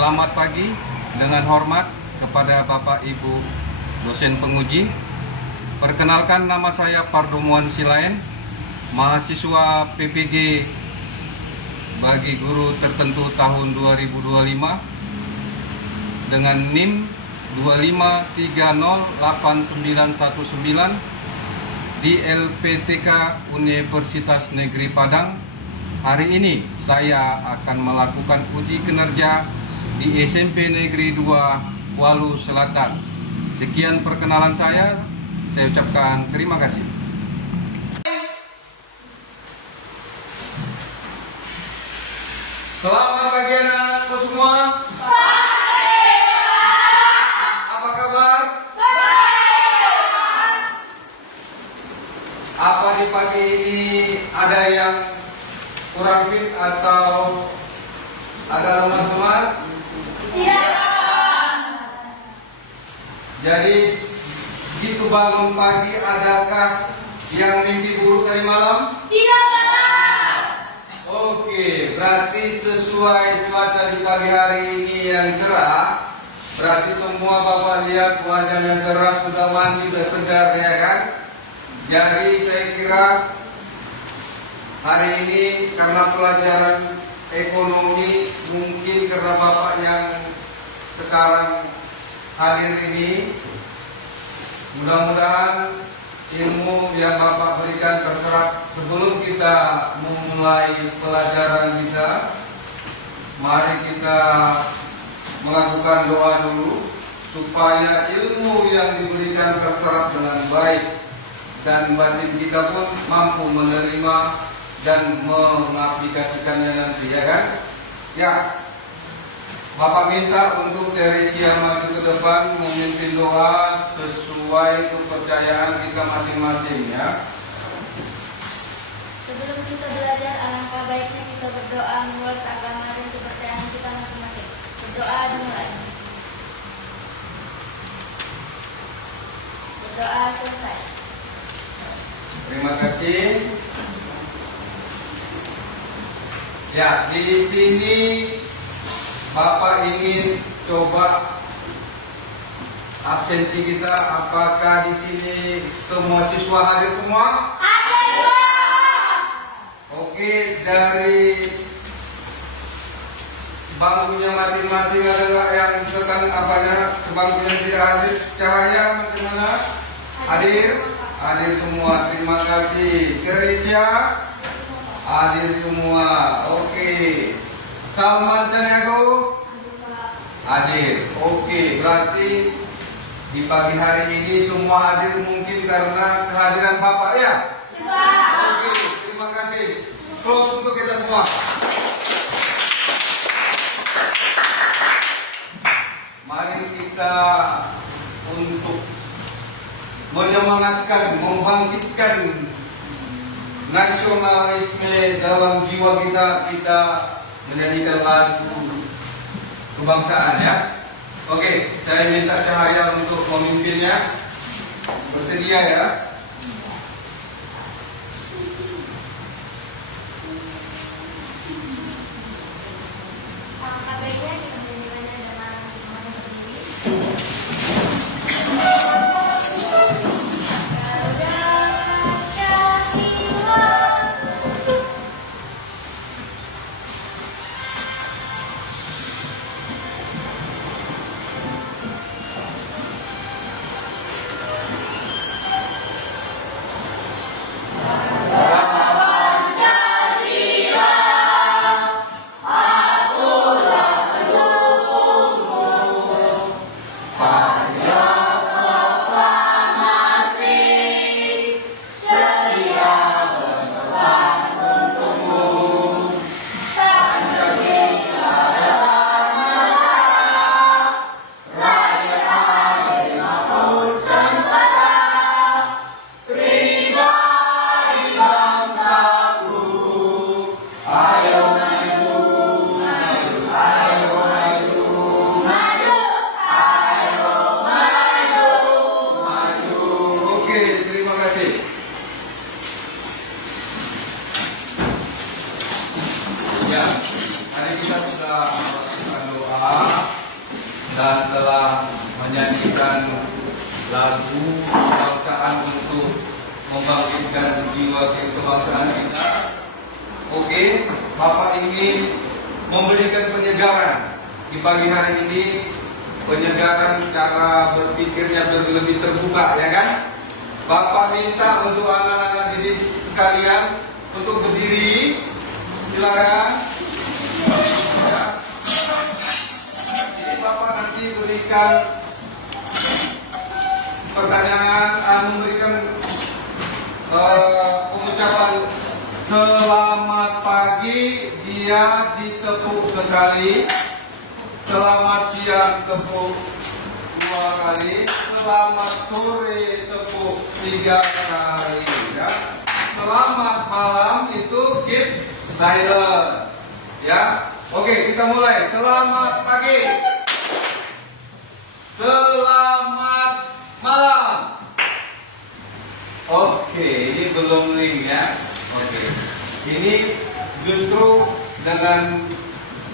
Selamat pagi, dengan hormat kepada Bapak Ibu dosen penguji. Perkenalkan, nama saya Pardomuan Silaen, mahasiswa PPG bagi guru tertentu tahun 2025 dengan NIM 253089119 di LPTK Universitas Negeri Padang. Hari ini saya akan melakukan uji kinerja di SMP Negeri 2 Walu Selatan. Sekian perkenalan saya ucapkan terima kasih. Selamat pagi anak-anakku semua. Apa kabar? Apa di pagi ini ada yang kurang fit atau ada lemas-lemas? Tidak. Jadi gitu bangun pagi, adakah yang mimpi buruk tadi malam? Tidak, Pak. Oke, berarti sesuai cuaca di pagi hari ini yang cerah. Berarti semua Bapak lihat wajahnya cerah, sudah mandi, sudah segar, ya kan? Jadi saya kira hari ini karena pelajaran ekonomi, mungkin karena Bapak yang sekarang hadir ini, mudah-mudahan ilmu yang Bapak berikan terserap. Sebelum kita memulai pelajaran kita, mari kita melakukan doa dulu supaya ilmu yang diberikan terserap dengan baik dan batin kita pun mampu menerima dan mengaplikasikannya nanti, ya kan? Ya, Bapak minta untuk Teresia maju ke depan memimpin doa sesuai kepercayaan kita masing-masing, ya. Sebelum kita belajar, alangkah baiknya kita berdoa menurut agama dan kepercayaan kita masing-masing. Berdoa dimulai. Berdoa selesai. Terima kasih. Ya, di sini Bapak ingin coba absensi kita. Apakah di sini semua siswa hadir semua? Hadir, Pak. Oke, dari bangkunya masing-masing ada nggak yang tekan apanya? Bangkunya tidak hadir. Cahaya bagaimana? Hadir? Hadir semua. Terima kasih. Teresia? Hadir semua. Oke. Salman Caniago? Hadir. Oke, berarti di pagi hari ini semua hadir mungkin karena kehadiran Bapak, ya? Oke, terima kasih. Close untuk kita semua. Mari kita untuk menyemangatkan, membangkitkan nasionalisme dalam jiwa kita menyanyikan lagu kebangsaan, ya. Oke, saya minta Cahaya untuk memimpinnya. Bersedia, ya? Alangkah baiknya kita menyanyikannya dengan semuanya berdiri. Pancasila, aturan menyanyikan lagu kebangsaan untuk membangkitkan jiwa kebangsaan kita. Oke, Bapak ingin memberikan penyegaran di pagi hari ini, penyegaran cara berpikirnya lebih terbuka, ya kan? Bapak minta untuk anak-anak didik sekalian untuk berdiri, silakan. Ya. Jadi Bapak nanti berikan pertanyaan, memberikan pengucapan selamat pagi, dia ditepuk sekali. Selamat siang tepuk 2 kali. Selamat sore tepuk 3 kali. Ya. Selamat malam itu keep silent. Ya. Oke, kita mulai. Selamat pagi. Selamat malam. Oke, ini belum link ya. Oke. Ini justru dengan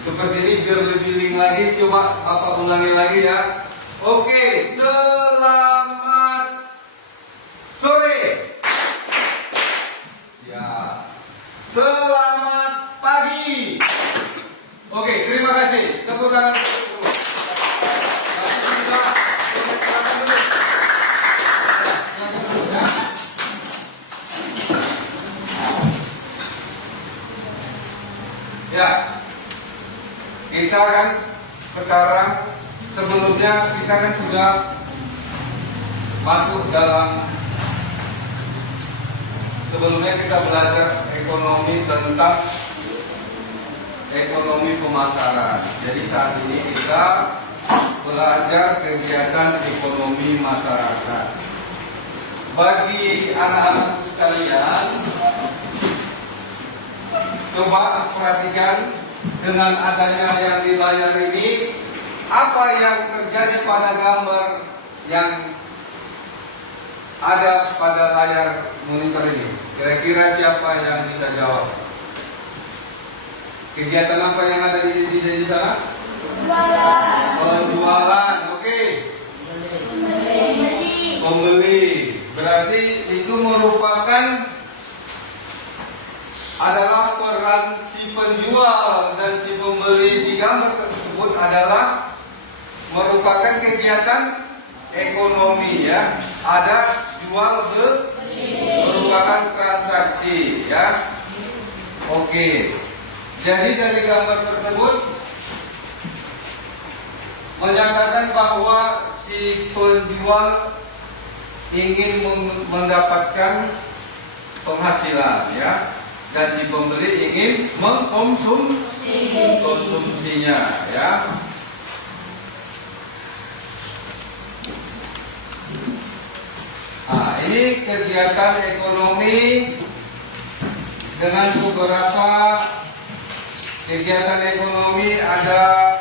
seperti ini biar lebih link lagi. Coba Bapak ulangi lagi ya. Oke, selamat sore. Ya. Selamat pagi. Oke, terima kasih. Tepuk tangan. Ya, kita kan sekarang sebelumnya kita kan sudah masuk dalam sebelumnya kita belajar ekonomi tentang ekonomi pemasaran. Jadi saat ini kita belajar kegiatan ekonomi masyarakat. Bagi anak-anak sekalian, coba perhatikan dengan adanya yang di layar ini, apa yang terjadi pada gambar yang ada pada layar monitor ini? Kira-kira siapa yang bisa jawab? Kegiatan apa yang ada di sana? Jualan. Penjualan, oke. Pembeli. Berarti itu merupakan adalah peran si penjual dan si pembeli di gambar tersebut adalah merupakan kegiatan ekonomi ya. Ada jual beli, merupakan transaksi ya. Oke. Jadi dari gambar tersebut menyatakan bahwa si penjual ingin mendapatkan penghasilan ya. Dan si pembeli ingin mengkonsumsinya ya. Nah, ini kegiatan ekonomi dengan beberapa kegiatan ekonomi ada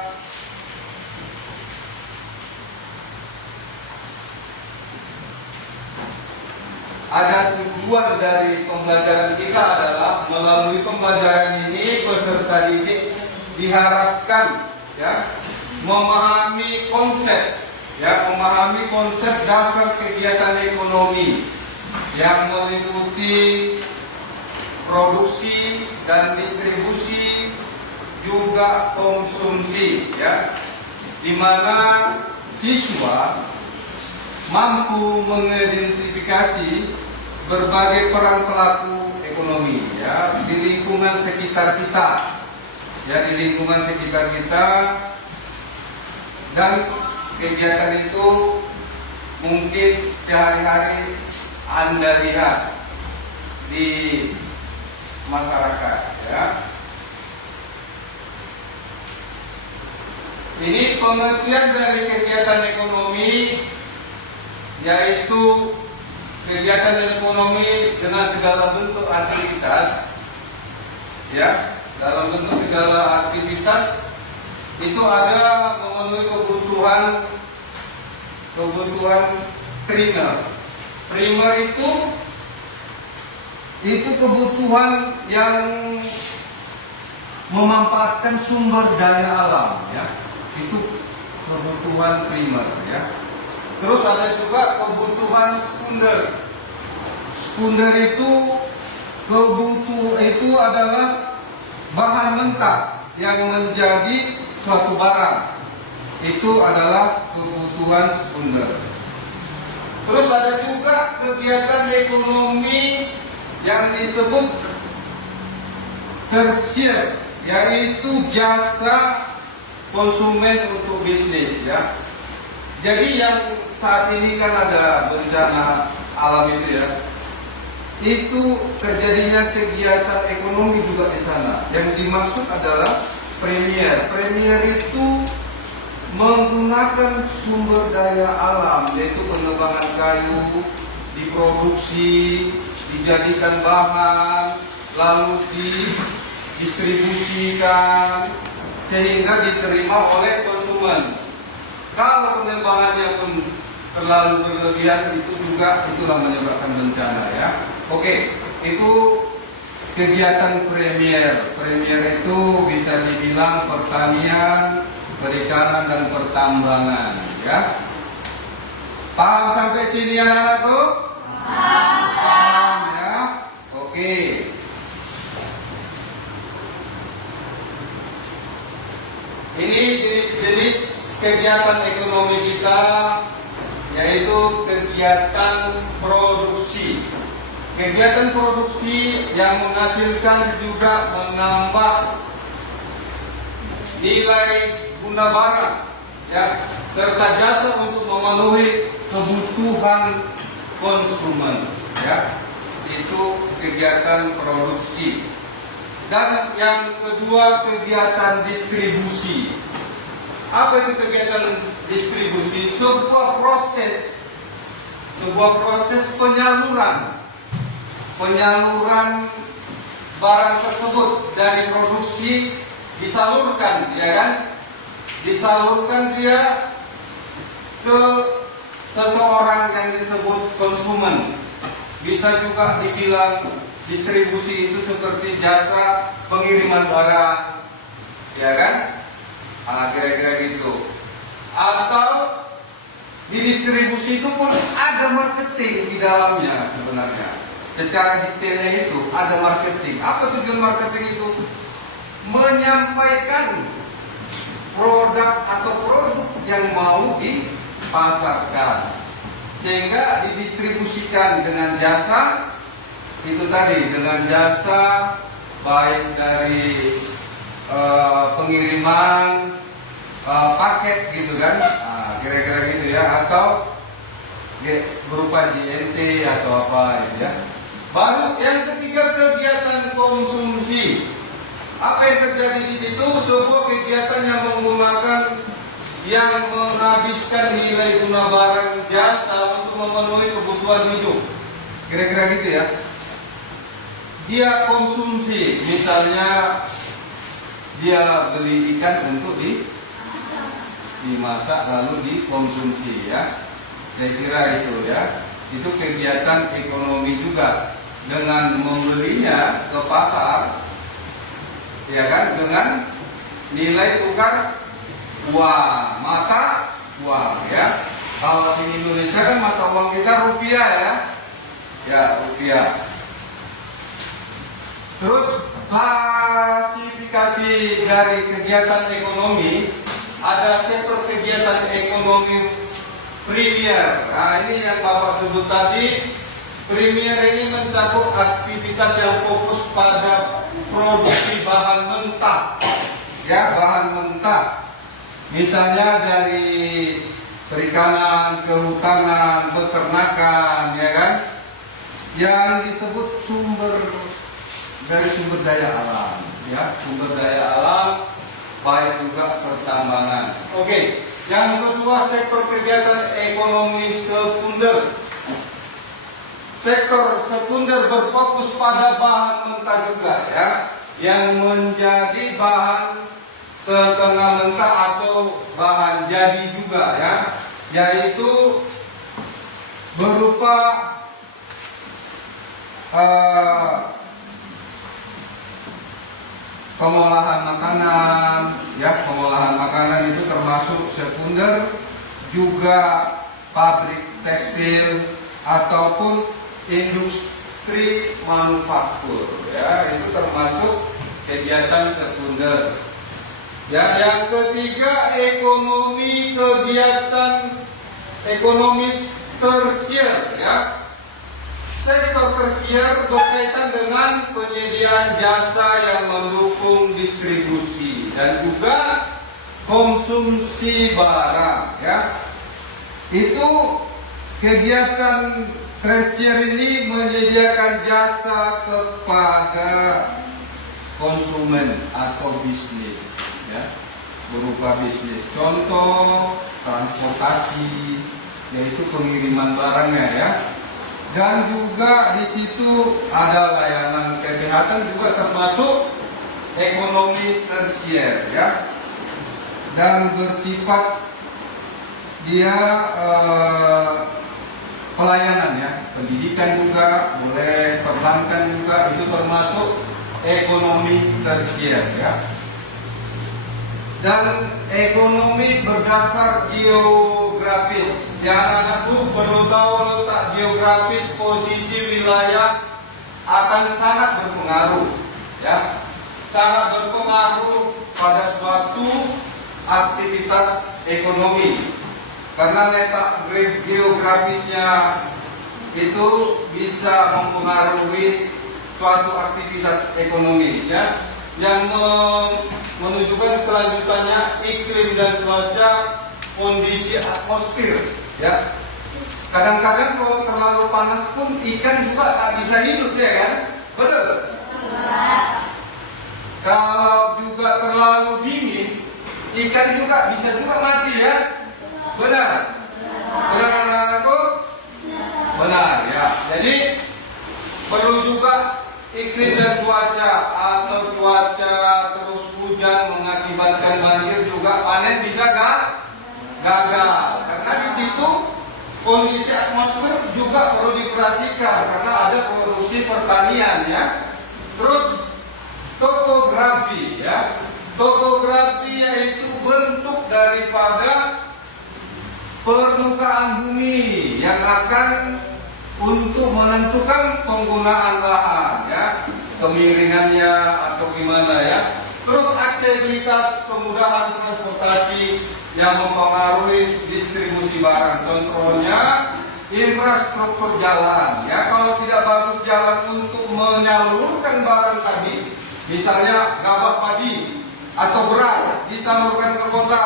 tujuan dari pembelajaran kita adalah melalui pembelajaran ini peserta didik diharapkan ya memahami konsep dasar kegiatan ekonomi yang meliputi produksi dan distribusi juga konsumsi ya, di mana siswa mampu mengidentifikasi berbagai peran pelaku ekonomi ya di lingkungan sekitar kita dan kegiatan itu mungkin sehari-hari Anda lihat di masyarakat ya. Ini pengertian dari kegiatan ekonomi, yaitu kegiatan ekonomi dengan segala bentuk aktivitas ya, dalam bentuk segala aktivitas itu ada memenuhi kebutuhan primer. Primer itu kebutuhan yang memanfaatkan sumber daya alam ya, itu kebutuhan primer ya. Terus ada juga kebutuhan sekunder. Sekunder itu itu adalah bahan mentah yang menjadi suatu barang. Itu adalah kebutuhan sekunder. Terus ada juga kegiatan ekonomi yang disebut tersier, yaitu jasa konsumen untuk bisnis, ya. Jadi yang saat ini kan ada bencana alam itu, ya. Itu terjadinya kegiatan ekonomi juga di sana. Yang dimaksud adalah premier. Premier itu menggunakan sumber daya alam, yaitu pengembangan kayu, diproduksi, dijadikan bahan, lalu didistribusikan sehingga diterima oleh konsumen. Kalau pengembangannya pun terlalu berlebihan, itulah menyebabkan bencana, ya. Oke, itu kegiatan premier. Premier itu bisa dibilang pertanian, perikanan dan pertambangan, ya. Paham sampai sini anak-anakku? Paham, ya. Oke. Ini jenis-jenis kegiatan ekonomi kita, yaitu kegiatan produksi. Kegiatan produksi yang menghasilkan juga menambah nilai guna barang, ya, serta jasa untuk memenuhi kebutuhan konsumen, ya. Itu kegiatan produksi. Dan yang kedua, kegiatan distribusi. Apa itu kegiatan distribusi? Sebuah proses penyaluran barang tersebut dari produksi disalurkan, ya kan? Disalurkan dia ke seseorang yang disebut konsumen. Bisa juga dibilang distribusi itu seperti jasa pengiriman barang, ya kan? Kira-kira gitu. Atau di distribusi itu pun ada marketing di dalamnya sebenarnya. Secara detailnya itu ada marketing. Apa tujuan marketing itu? Menyampaikan produk atau produk yang mau dipasarkan, sehingga didistribusikan dengan jasa itu tadi, dengan jasa baik dari pengiriman paket gitu kan, kira-kira gitu, ya, atau berupa JNT atau apa gitu, ya. Baru yang ketiga, kegiatan konsumsi. Apa yang terjadi di situ? Sebuah kegiatan yang menghabiskan nilai guna barang jasa untuk memenuhi kebutuhan hidup. Kira-kira gitu, ya. Dia konsumsi, misalnya dia beli ikan untuk dimasak lalu dikonsumsi, ya. Saya kira itu, ya. Itu kegiatan ekonomi juga, dengan membelinya ke pasar, ya kan, dengan nilai tukar uang, mata uang, ya. Kalau di Indonesia kan mata uang kita rupiah, ya. Ya, rupiah. Terus klasifikasi dari kegiatan ekonomi, ada sektor kegiatan ekonomi premier. Nah, ini yang Bapak sebut tadi. Premier ini mencakup aktivitas yang fokus pada produksi bahan mentah, ya, bahan mentah. Misalnya dari perikanan, kehutanan, peternakan, ya kan, yang disebut dari sumber daya alam, ya, sumber daya alam, baik juga pertambangan. Oke, yang kedua, sektor kegiatan ekonomi sekunder. Sektor sekunder berfokus pada bahan mentah juga, ya, yang menjadi bahan setengah mentah atau bahan jadi juga, ya, yaitu berupa pengolahan makanan, ya, pengolahan makanan itu termasuk sekunder, juga pabrik tekstil ataupun industri manufaktur, ya, itu termasuk kegiatan sekunder. Ya, yang ketiga kegiatan ekonomi tersier, ya. Sektor tersier berkaitan dengan penyediaan jasa yang mendukung distribusi dan juga konsumsi barang, ya. Itu kegiatan tersier ini menyediakan jasa kepada konsumen atau bisnis, ya, berupa bisnis. Contoh transportasi, yaitu pengiriman barangnya, ya. Dan juga di situ ada layanan kesehatan juga termasuk ekonomi tersier, ya. Dan bersifat dia pelayanan, ya, pendidikan juga boleh, perbankan juga, itu termasuk ekonomi tersier, ya. Dan ekonomi berdasar geografis. Yang anak-anak perlu tahu letak geografis, posisi wilayah akan sangat berpengaruh, ya, sangat berpengaruh pada suatu aktivitas ekonomi. Karena letak geografisnya itu bisa mempengaruhi suatu aktivitas ekonomi, ya, yang menunjukkan kelanjutannya iklim dan cuaca, kondisi atmosfer, ya. Kadang-kadang kalau terlalu panas pun ikan juga tak bisa hidup, ya kan? Betul? Kalau juga terlalu dingin, ikan juga bisa juga mati, ya. Benar? Benar anak-anakku? Benar, ya. Jadi perlu juga iklim dan cuaca, atau cuaca terus hujan mengakibatkan banjir juga panen bisa gagal. Karena di situ kondisi atmosfer juga perlu diperhatikan karena ada produksi pertanian, ya. Terus topografi, ya. Topografi yaitu bentuk daripada permukaan bumi yang akan untuk menentukan penggunaan lahan, ya, kemiringannya atau gimana, ya. Terus aksesibilitas, kemudahan transportasi yang mempengaruhi distribusi barang. Contohnya infrastruktur jalan, ya. Kalau tidak bagus jalan untuk menyalurkan barang tadi, misalnya gabah padi atau beras disalurkan ke kota,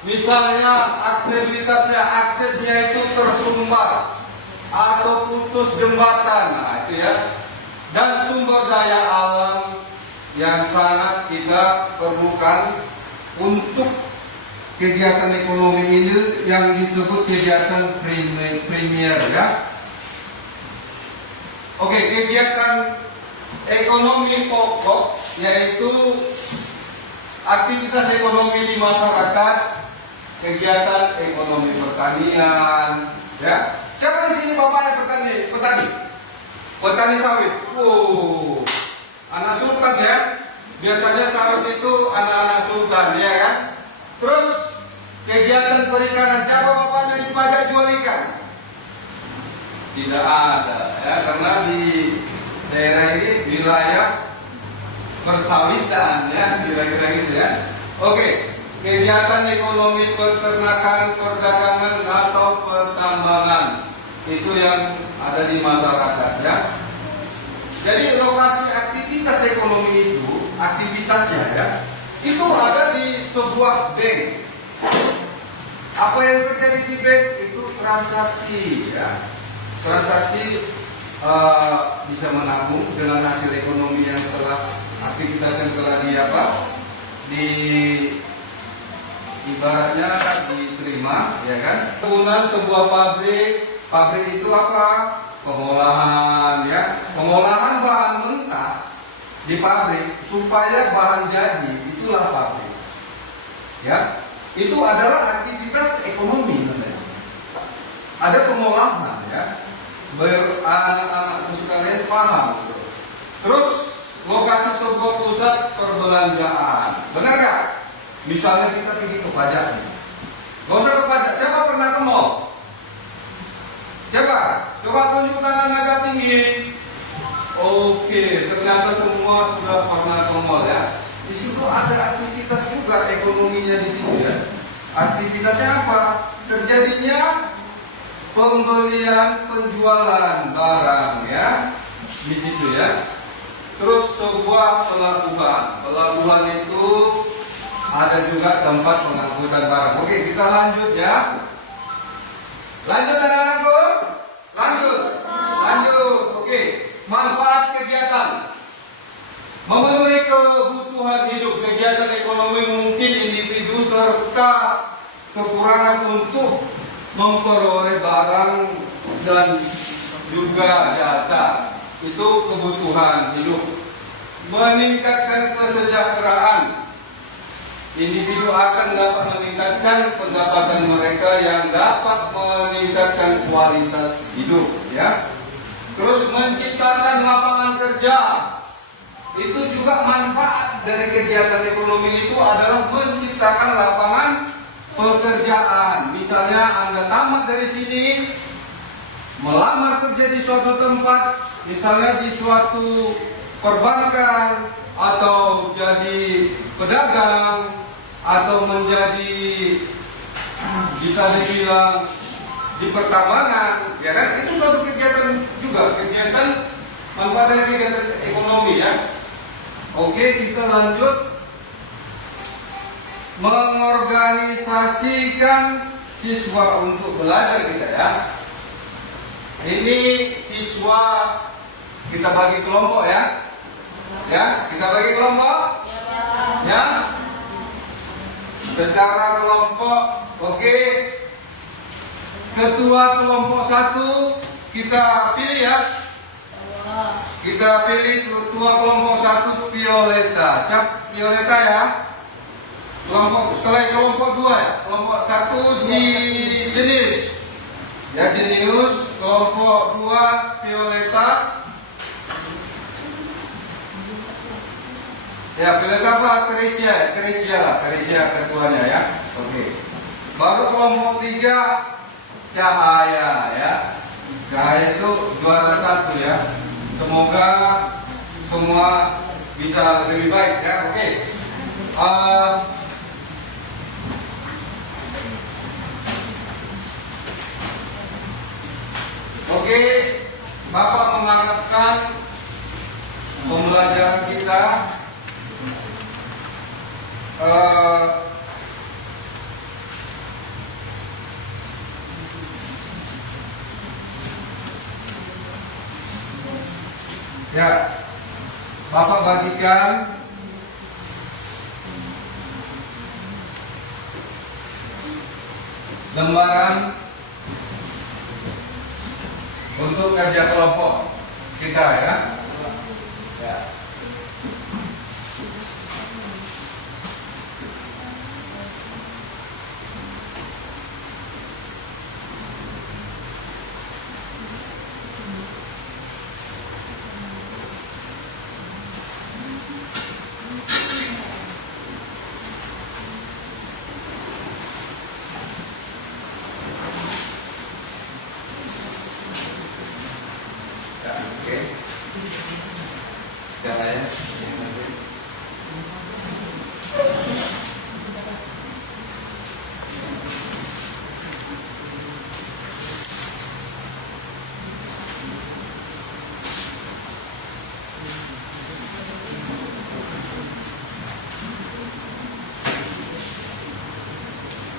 misalnya aksesnya itu tersumbat atau putus jembatan, nah itu, ya. Dan sumber daya alam yang sangat kita perlukan untuk kegiatan ekonomi ini yang disebut kegiatan primer, ya. Oke, kegiatan ekonomi pokok yaitu aktivitas ekonomi di masyarakat, kegiatan ekonomi pertanian, ya. Siapa di sini bapaknya petani sawit? Oh, anak sultan, ya. Biasanya sawit itu anak-anak sultan, ya kan? Terus kegiatan perikanan, siapa bapaknya dipajak jual ikan? Tidak ada, ya, karena di daerah ini wilayah persawitan, ya, kira-kira gitu, ya. Oke, kegiatan ekonomi peternakan, perdagangan atau pertambangan itu yang ada di masyarakat, ya. Jadi lokasi aktivitas ekonomi itu, aktivitasnya, ya, itu ada di sebuah bank. Apa yang terjadi di bank itu transaksi, ya. Transaksi bisa menabung dengan hasil ekonomi yang telah, aktivitas yang telah ibaratnya diterima, ya kan. Penggunaan sebuah pabrik itu apa? Pengolahan, ya. Pengolahan bahan mentah di pabrik supaya bahan jadi, itulah pabrik, ya. Itu adalah aktivitas ekonomi, namanya. Ada pengolahan, ya. Anak-anak sekalian paham gitu. Terus lokasi sebuah pusat perbelanjaan, benar gak? Misalnya kita pergi ke pajak, gak usah ke pajak. Siapa pernah ke mall? Coba tunjuk tangan agak tinggi. Oke, ternyata semua sudah pernah ke mall ya. Di situ ada aktivitas juga ekonominya di situ ya. Aktivitasnya apa? Terjadinya pembelian penjualan barang ya di situ ya. Terus sebuah pelabuhan. Pelabuhan itu ada juga tempat pengangkutan barang. Oke, kita lanjut ya. Lanjut anak-anakku. Lanjut. Oke, manfaat kegiatan. Memenuhi kebutuhan hidup, kegiatan ekonomi mungkin individu serta kekurangan untuk memperoleh barang dan juga jasa. Itu kebutuhan hidup. Meningkatkan kesejahteraan. Individu akan dapat meningkatkan pendapatan mereka yang dapat meningkatkan kualitas hidup ya. Terus menciptakan lapangan kerja. Itu juga manfaat dari kegiatan ekonomi itu adalah menciptakan lapangan pekerjaan. Misalnya Anda tamat dari sini, melamar kerja di suatu tempat, misalnya di suatu perbankan, atau jadi pedagang, atau menjadi bisa dibilang di pertambangan, ya kan? Itu suatu kegiatan juga, kegiatan manfaat dari kegiatan ekonomi ya. Oke, kita lanjut. Mengorganisasikan siswa untuk belajar kita ya. Ini siswa kita bagi kelompok ya. Ya, kita bagi kelompok. Ya. Secara kelompok, oke. Ketua kelompok 1 kita pilih ya. Kita pilih ketua kelompok 1 Violeta. Siap Violeta ya. Kelompok 2 ya. Kelompok 1 si Jenis. Ya Jenius. Kelompok 2 Violeta. Ya Violeta apa? Teresia ketuanya ya. Oke. Baru kelompok 3 Cahaya ya. Cahaya itu juara 1 ya. Semoga semua bisa lebih baik ya. Oke. Oke, Bapak mengharapkan pembelajaran kita ya, Bapak bagikan lembaran untuk kerja kelompok kita ya. Ya. Oke. Caranya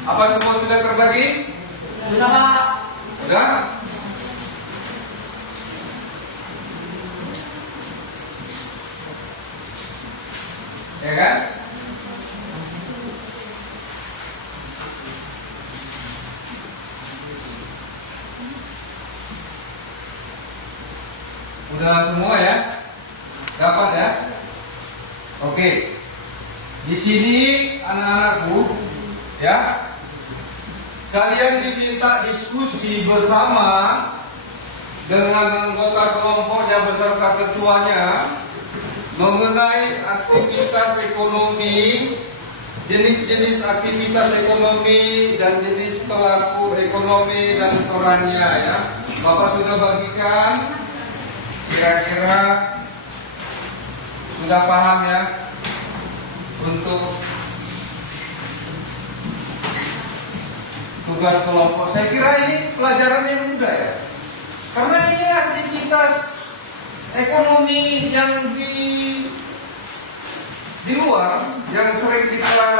apa semua sudah terbagi? Sudah? Ya kan? Udah semua ya? Dapat ya? Oke. Di sini anak-anakku ya. Kalian diminta diskusi bersama dengan anggota kelompoknya beserta ketuanya mengenai aktivitas ekonomi, jenis-jenis aktivitas ekonomi dan jenis pelaku ekonomi dan perannya ya. Bapak sudah bagikan, kira-kira sudah paham ya untuk tugas kelompok. Saya kira ini pelajaran yang mudah ya, karena ini aktivitas ekonomi yang di luar yang sering kita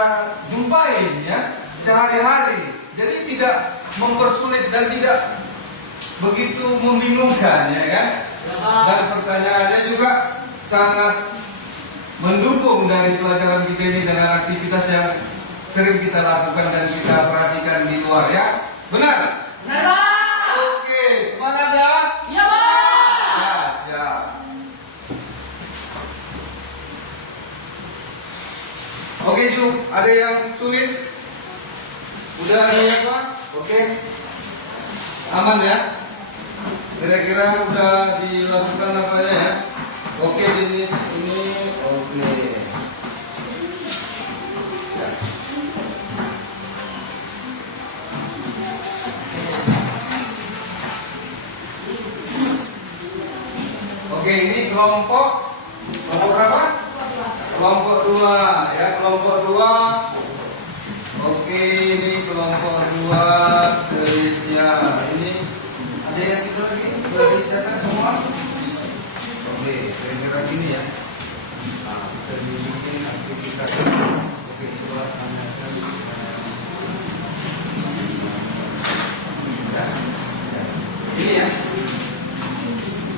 jumpai ya sehari-hari. Jadi tidak mempersulit dan tidak begitu membingungkan ya kan. Dan pertanyaannya juga sangat mendukung dari pelajaran kita ini dengan aktivitas yang sering kita lakukan dan kita perhatikan di luar ya. Benar? Benar, Pak. Oke, semangat ya. Iya, Pak. Ya, siap. Oke Ju, ada yang sulit? Udah ada yang Pak? Oke. Aman ya? Kira-kira udah dilakukan apa ya? Oke, jenis ini oke. Ya. Oke, ini kelompok nomor berapa? Kelompok 2 ya, kelompok 2. Oke, ini kelompok 2 tulisnya. Ini ada yang itu lagi? Sudah dicatat semua? Oke, kira-kira gini ya. Nah, bisa dibikin aktivitas. Oke, coba tanyakan. Ya. Ini ya.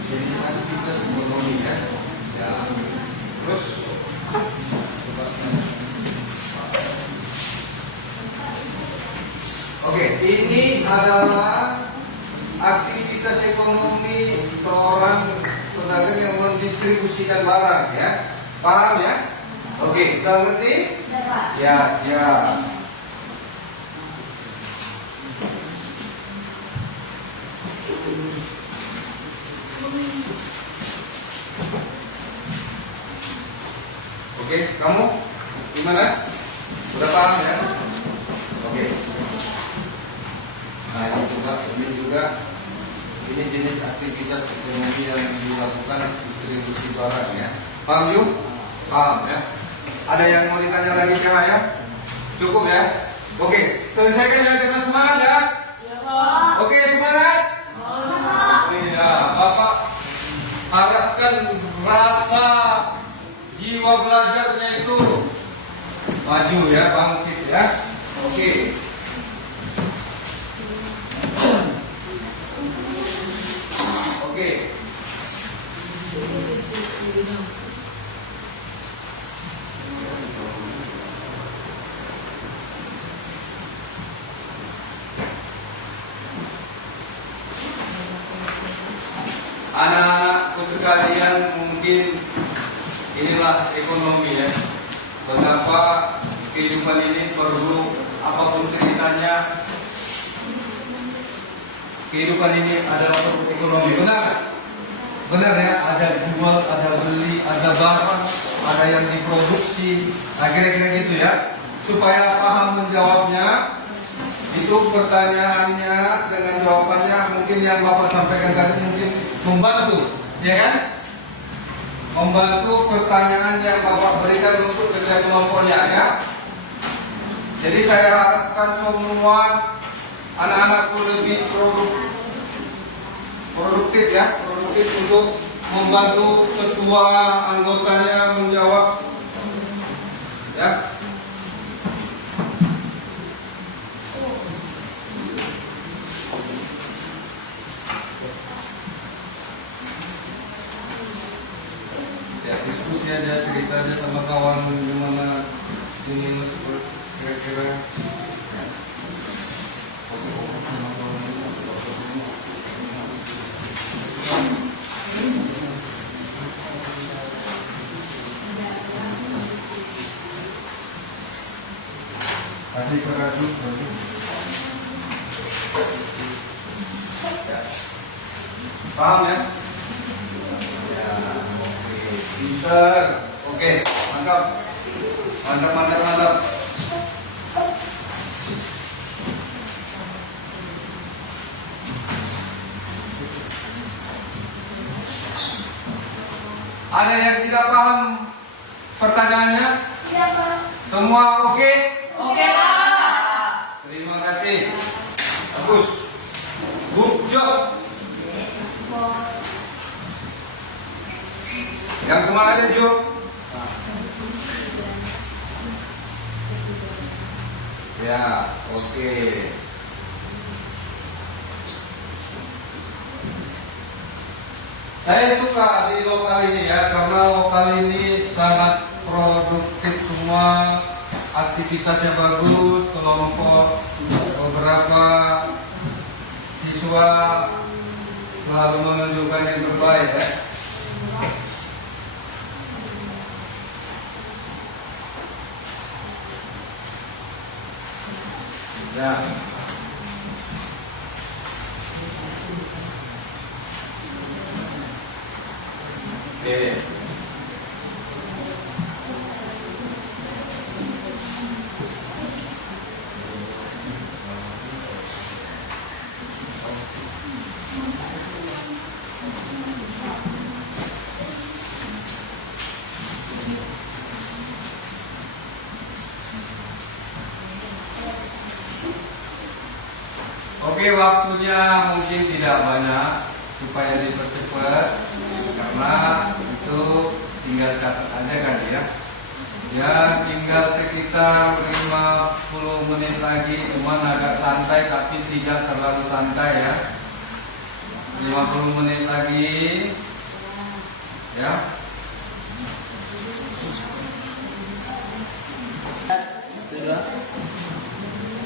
Jadi aktivitas ekonomi ya. Ya. Terus coba tanya. Oke, ini adalah aktivitas ekonomi seorang pedagang yang mendistribusikan barang ya. Paham ya? Oke, udah ngerti? Ya, siap. Oke, kamu gimana? Udah paham ya? Oke. Nah, ini juga ini jenis aktivitas ekonomi yang dilakukan distribusi barang ya. Paham yuk? Paham ya? Ada yang mau ditanya lagi ya? Cukup ya? Oke, selesaikan ya dengan semangat ya. Iya, Pak. Oke, semangat. Iya, Bapak harapkan rasa jiwa belajarnya itu maju ya, bangkit ya. Oke. Oke. Anak-anakku sekalian, mungkin inilah ekonomi ya. Betapa kehidupan ini perlu apapun ceritanya, kehidupan ini adalah perlu ekonomi. Benar? Benar ya, ada jual, ada beli, ada barang, ada yang diproduksi. Nah, kira-kira gitu ya. Supaya paham menjawabnya, itu pertanyaannya dengan jawabannya mungkin yang Bapak sampaikan tadi mungkin membantu, ya kan? Membantu pertanyaan yang Bapak berikan untuk kerja kelompoknya ya. Jadi saya harapkan semua anak-anakku lebih produktif ya, produktif untuk membantu ketua anggotanya menjawab ya. Ya, diskusi aja, cerita aja sama kawan gimana ini kira-kira. Ya. Sama kawan ini. Kasih keraduk berarti. Ya. Paham ya? Ya, oke. Bisa. Oke, mantap. Mantap, mantap, mantap. Ada yang tidak paham pertanyaannya? Tidak, Pak. Semua oke? Oke, Pak. Terima kasih. Bagus. Good job. Yang semangat ya, Jo. Ya, oke. Saya suka di lokal ini ya, karena lokal ini sangat produktif semua, aktivitasnya bagus, kelompok beberapa siswa selalu menunjukkan yang terbaik ya. Ya. Oke. Oke, waktunya mungkin tidak banyak supaya dipercepat karena itu tinggal catat aja kan ya. Ya tinggal sekitar 50 menit lagi, cuman agak santai tapi tidak terlalu santai ya. 50 menit lagi ya.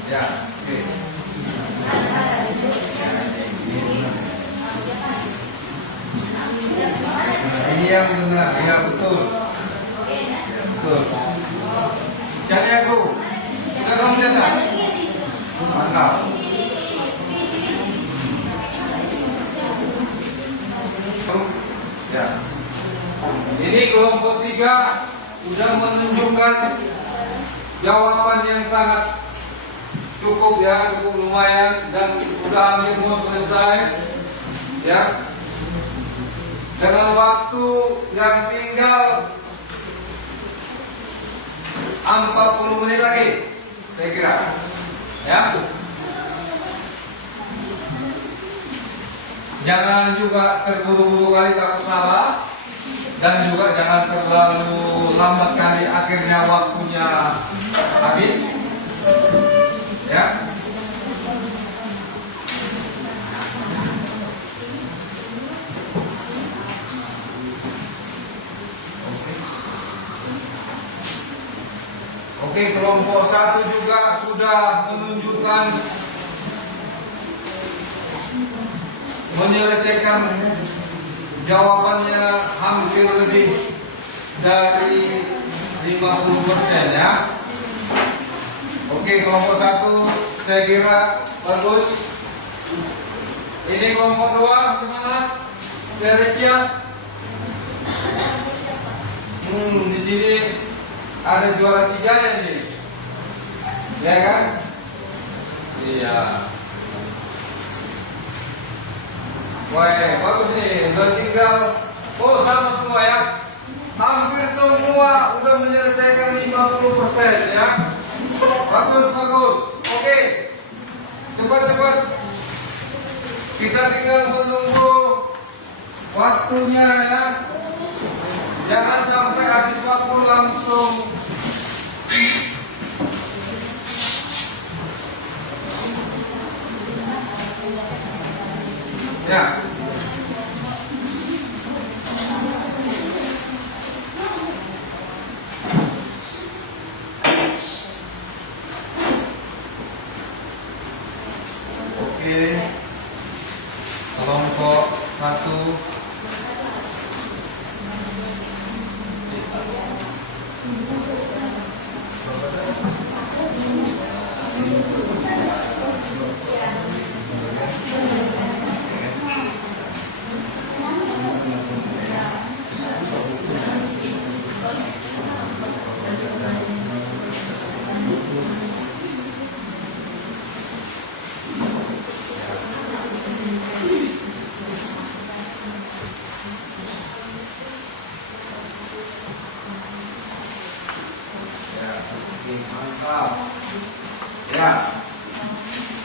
Ya, oke. Ini yang benar, ya betul. Betul. Jadi aku, kita kamu catat. Mantap. Ya. Ini kelompok 3 sudah menunjukkan jawaban yang sangat cukup ya, cukup lumayan dan sudah hampir mau selesai ya. Dengan waktu yang tinggal 40 menit lagi, saya kira, ya. Jangan juga terburu-buru kali takut salah, dan juga jangan terlalu lambat kali akhirnya waktunya habis, ya. Oke, kelompok 1 juga sudah menunjukkan menyelesaikan jawabannya hampir lebih dari 50% ya. Oke, kelompok 1 saya kira bagus. Ini kelompok 2 gimana? Teresia? Di sini ada juara 3 ya nih, ya kan? Iya. Wah, bagus nih. Udah tinggal, sama semua ya. Hampir semua udah menyelesaikan 50% ya. Bagus, bagus. Oke, cepat-cepat. Kita tinggal menunggu waktunya ya. Jangan sampai habis waktu langsung. Ya. Oke. Kelompok 1.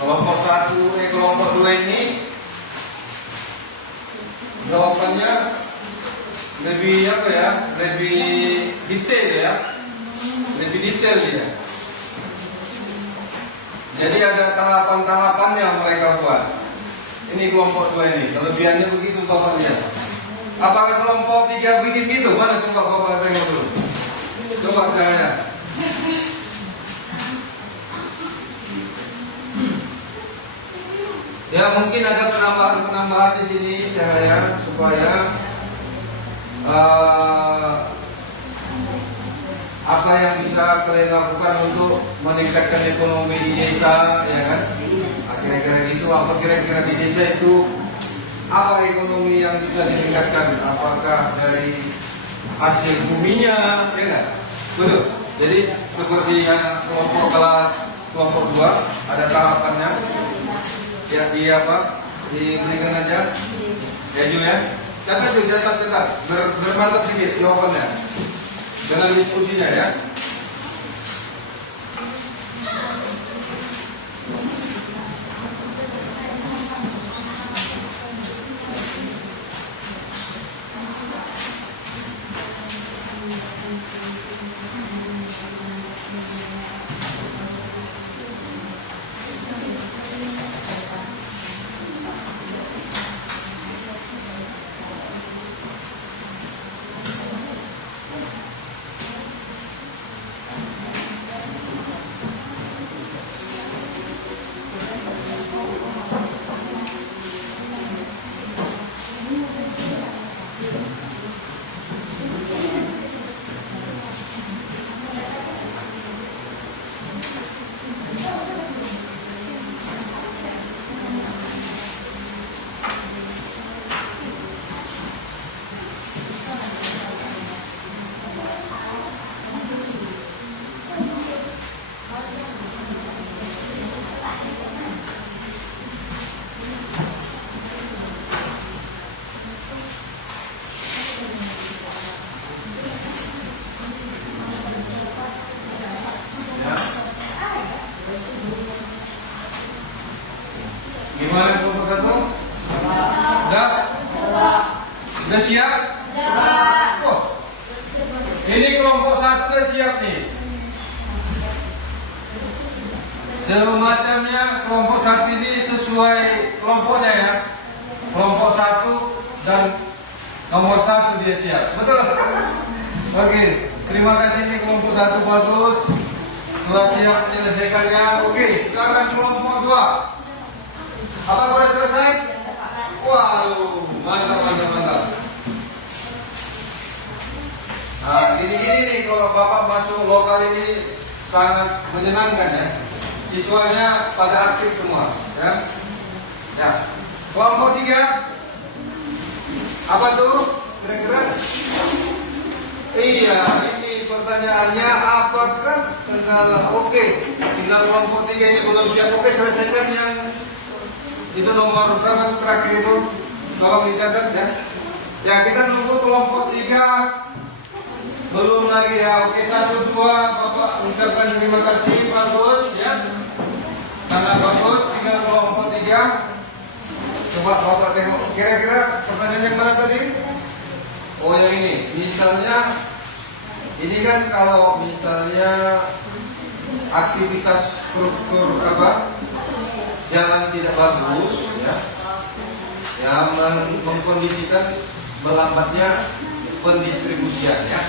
Kelompok 1, kelompok 2 ini jawabannya lebih apa ya? Lebih detail ya. Lebih detail ya. Jadi ada tahapan-tahapan yang mereka buat. Ini kelompok 2 ini. Kelebihannya begitu Bapak lihat. Apakah kelompok 3 begitu? Mana coba Bapak tengok dulu. Coba tanya. Ya mungkin ada penambahan di sini cahaya supaya apa yang bisa kalian lakukan untuk meningkatkan ekonomi di desa, ya kan? Kira-kira gitu. Apa kira-kira di desa itu apa ekonomi yang bisa ditingkatkan? Apakah dari hasil buminya, ya kan? Betul. Jadi seperti yang kelompok kelas kelompok 2 ada tahapannya. Ya di apa? Diberikan aja. Ya Ju ya. Catat. Bermantap sedikit jawabannya. Dengan diskusinya ya. Gimana kelompok 1? Udah siap? Oh, ini kelompok 1 udah siap nih. Semacamnya kelompok 1 ini sesuai kelompoknya ya. Kelompok 1 dan nomor 1 dia siap. Betul? Oke, terima kasih nih kelompok 1 bagus. Telah siap menyelesaikannya. Oke, sekarang kelompok 2. Apa boleh selesai? Waduh, mantap. Nah, gini nih kalau Bapak masuk lokal ini sangat menyenangkan ya. Siswanya pada aktif semua, ya. Ya. Kelompok 3. Apa tuh? Kira-kira? Iya, ini pertanyaannya apakah oke, tinggal kelompok 3 ini belum siap. Oke, selesaikan yang itu nomor berapa tuh terakhir itu? Tolong dicatat ya. Ya, kita nunggu kelompok 3. Belum lagi ya. Oke, 1, 2 Bapak ucapkan terima kasih, bagus ya. Sangat bagus. Tinggal kelompok 3. Coba Bapak tengok. Kira-kira pertanyaan yang mana tadi? Oh, yang ini. Misalnya ini kan kalau misalnya aktivitas struktur apa? Jalan tidak bagus ya. Yang mengkondisikan melambatnya pendistribusian ya.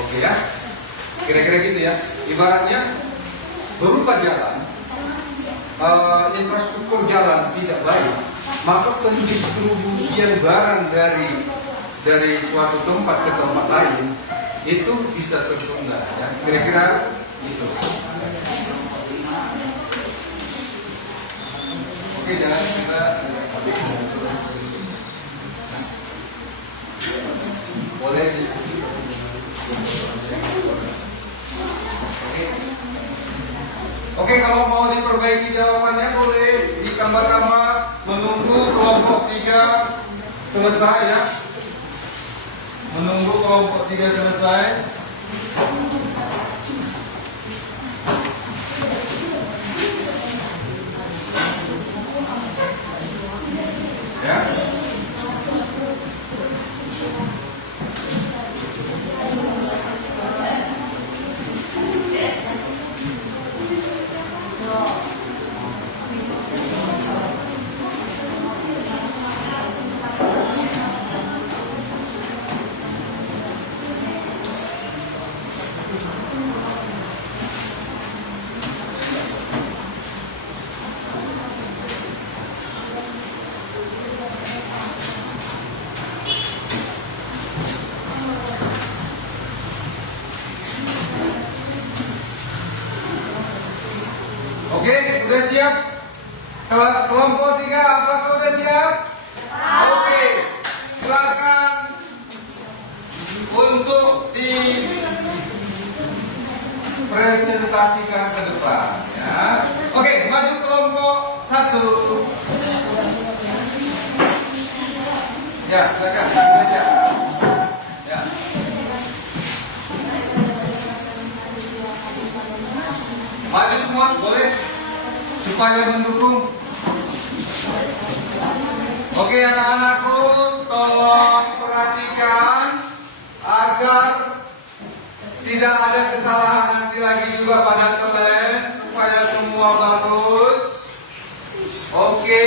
Oke ya. Kira-kira gitu ya. Ibaratnya berupa jalan, infrastruktur jalan tidak baik, maka pendistribusian barang dari suatu tempat ke tempat lain itu bisa tertunda ya. Kira-kira gitu. Oke, jangan kita boleh diskusi. Oke, kalau mau diperbaiki jawabannya boleh ditambah-tambah, menunggu kelompok 3 selesai ya. Menunggu kelompok 3 selesai. Udah siap? Kelompok 3, apakah udah siap? Oke, silakan untuk dipresentasikan ke depan. Ya. Oke, maju kelompok 1. Ya, silakan. Baca. Ya. Maju semua, boleh? Supaya mendukung. Oke, anak-anakku, tolong perhatikan agar tidak ada kesalahan nanti lagi juga pada teman, supaya semua bagus. Oke,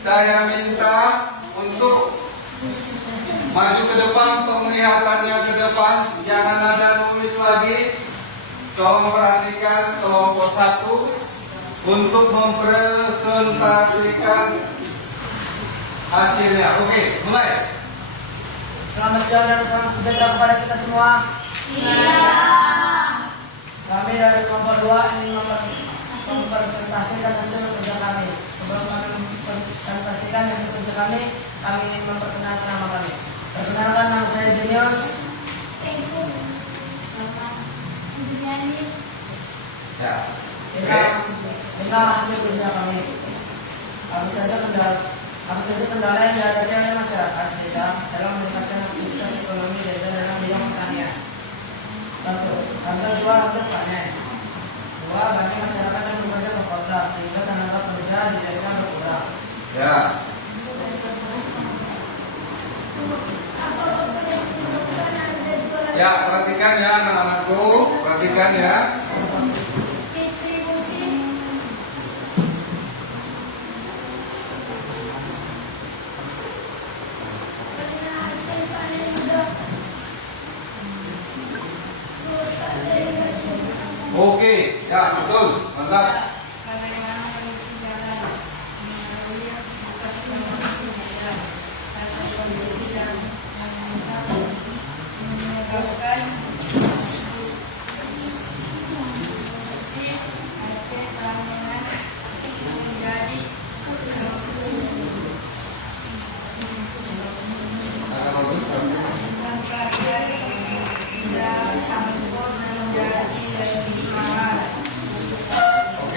saya minta untuk maju ke depan, penglihatannya ke depan, jangan ada nulis lagi. Tolong perhatikan kelompok 1 untuk mempresentasikan hasilnya. Oke, mulai. Selamat siang dan selamat sejahtera kepada kita semua. Kami dari kelompok 2 ingin mempresentasikan hasil kerja kami. Sebelum kami mempresentasikan hasil kerja kami ingin memperkenalkan nama kami. Perkenalkan, nama saya Jenius. Ya. Inilah hasil kerja kami. Apa saja kendala yang dihadapi oleh masyarakat desa dalam meningkatkan aktivitas ekonomi desa dalam bidang pertanian. 1. Harga jual hasil panen. 2. Bagi masyarakat yang bekerja ke kota sehingga tenaga kerja di desa berkurang. Ya. Ya, perhatikan ya anak-anakku, perhatikan ya. Oke, ya betul, mantap.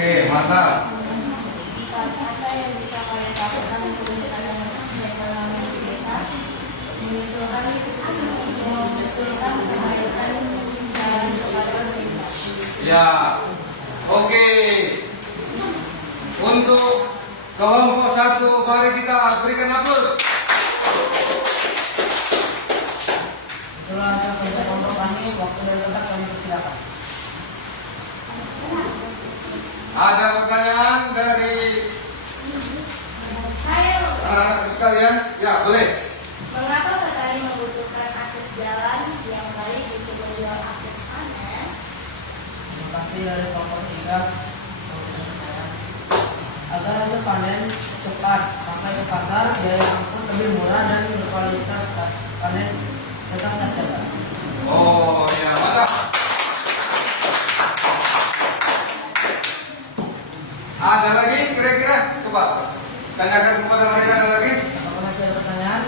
Oke, mantap. Apa yang bisa kalian lakukan untuk meningkatkan ekonomi desa? Mengusulkan perbaikan jalan kepada pemerintah. Ya, oke. Untuk kelompok 1, mari kita berikan aplaus. Itulah hasil kerja kelompok kami. Waktu dan tempat kami persilakan. Ada pertanyaan dari anak-anak sekalian? Ya, boleh. Mengapa petani membutuhkan akses jalan yang baik untuk menjual akses panen? Terima kasih dari kelompok 3. Agar hasil panen cepat sampai ke pasar, biaya angkut lebih murah dan berkualitas panen tetap terjaga. Oh, ya, mantap. Ada lagi kira-kira? Coba tanyakan kepada mereka, ada lagi? Apakah masih ada pertanyaan?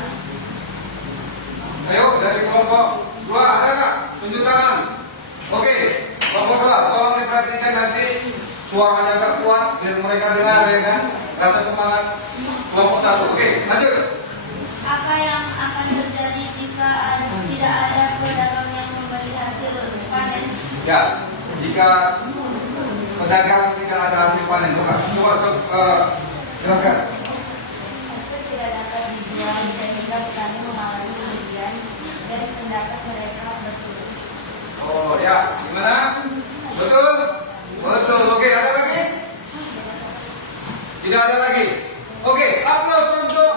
Ayo, dari kelompok 2 ada nggak? Tunjuk tangan. Oke, kelompok 2, tolong diperhatikan nanti suaranya agak kuat biar mereka dengar ya kan? Rasa semangat kelompok 1. Oke, lanjut. Apa yang akan terjadi jika tidak ada pedagang yang membeli hasil panen? Ya, jika pedagang tidak ada hasil panen, coba silakan. Hasil tidak dapat dijual sehingga petani mengalami kerugian dan pendapat mereka berturun. Oh ya, gimana? Betul? Betul. Oke, ada lagi? Tidak ada lagi. Oke, aplaus untuk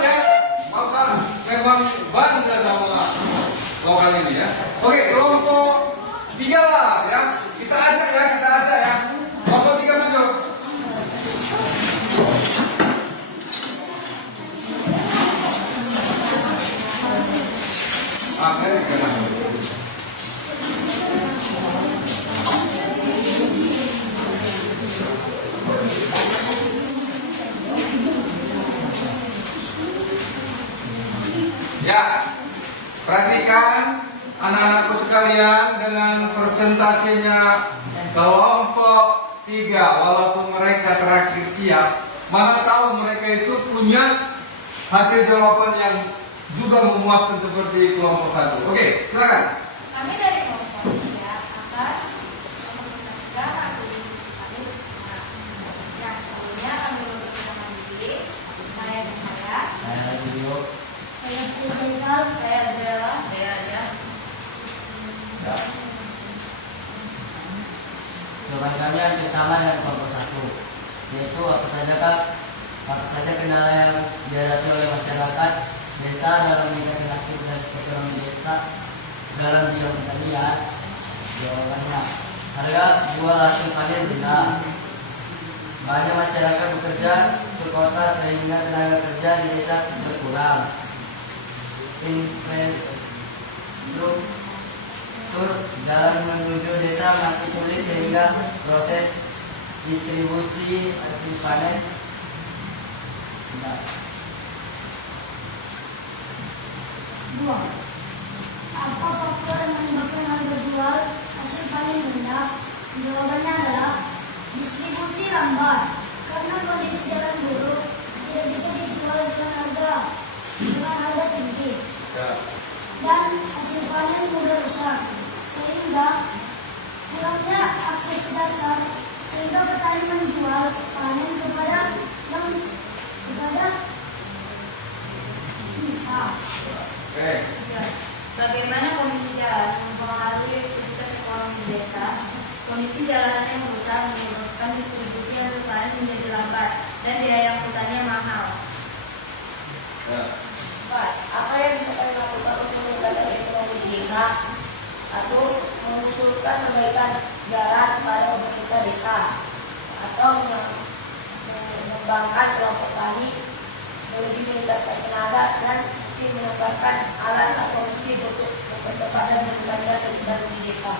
ya, maka memang bangga sama lokal ini ya. Oke, kelompok 3 lah ya. Kita ajak ya. Kelompok 3 maju. seandainya kelompok 3 walaupun mereka terakhir siap, mana tahu mereka itu punya hasil jawaban yang juga memuaskan seperti kelompok 1. Oke, silakan. Kami dari kelompok 3 akan memasukkan hasil diskusi kami bersama. Yang sebelumnya kami memperkenalkan diri. Saya Cahaya. Saya Julio. Saya Priyanka. Saya Bella. Saya Aja. Ya. Jawaban kami hampir sama dengan kelompok 1, yaitu apa saja kendala yang dihadapi oleh masyarakat desa dalam meningkatkan aktivitas ekonomi desa dalam bidang pertanian. Jawabannya, harga jual hasil panen rendah. Banyak masyarakat bekerja ke kota sehingga tenaga kerja di desa berkurang. Infrastruktur jalan menuju desa masih sulit sehingga proses distribusi hasil panen tidak. 2. Apa faktor yang menyebabkan harga jual hasil panen rendah? Jawabannya adalah distribusi lambat. Karena kondisi jalan buruk, tidak bisa dijual dengan harga tinggi. Dan hasil panen mudah rusak, sehingga kurangnya akses dasar, sehingga petani menjual panen kepada mitra. Oke. Bagaimana kondisi jalan mempengaruhi aktivitas ekonomi desa? Kondisi jalanan yang rusak menyebabkan distribusi hasil panen menjadi lambat dan biaya petani mahal. 4. Apa yang bisa kami lakukan untuk meningkatkan ekonomi di desa? 1. Mengusulkan perbaikan jalan pada pemerintah desa atau mengembangkan kelompok tani, lebih meningkatkan tenaga dan menambahkan alat atau mesin untuk mempercepat dan meningkatkan kegiatan di desa.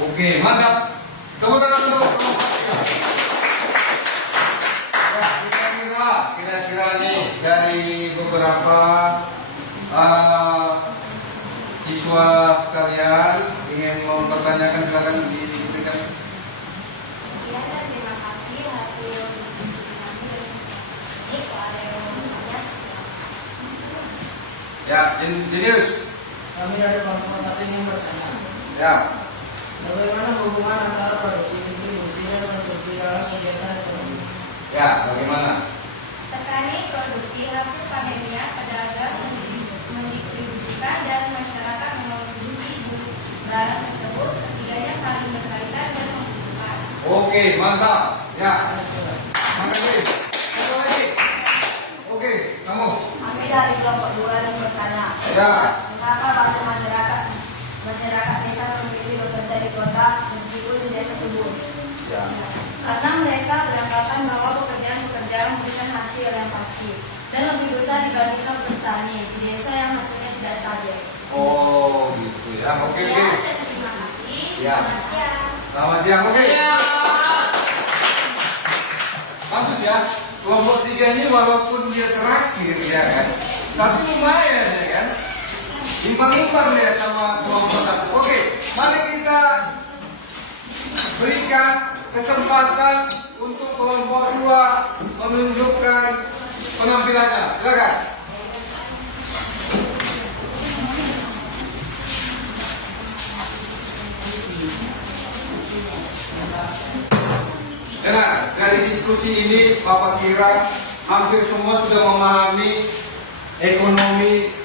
Oke, mantap. Tepuk tangan untuk kelompok 3. Ya, kira-kira nih dari beberapa siswa sekalian ingin mempertanyakan, silakan diberikan. Ya, terima kasih hasil diskusi kami ini. Kalau ada yang mau bertanya, Ya, Jenius. Kami dari kelompok 1 ingin bertanya, Ya. bagaimana hubungan antara produksi, distribusi, dan konsumsi dalam kegiatan ekonomi? Ya, bagaimana? petani produksi hasil panennya, pedagang mendistribusikan dan masyarakat mengonsumsi barang tersebut. Ketiganya saling berkaitan dan menguntungkan. Oke, mantap. Ya. Makasih. Satu lagi. Oke, kamu. Kami dari kelompok 2 yang bertanya, Ya. mengapa banyak masyarakat desa memilih bekerja di kota meskipun di desa subur? Ya. Karena mereka beranggapan bahwa pekerjaan memberikan hasil yang pasti dan lebih besar dibandingkan bertani di desa yang hasilnya tidak stabil. Oh, gitu ya. Oke, oke. Terima kasih. Ya. Selamat siang. Selamat siang. Oke. Bagus ya. Kelompok 3 ini walaupun dia terakhir ya kan, tapi lumayan ya kan. Imbang-imbang ya sama kelompok 1. Oke, mari kita berikan kesempatan untuk kelompok 2 menunjukkan penampilannya. Silakan. Dengar, dari diskusi ini Bapak kira hampir semua sudah memahami ekonomi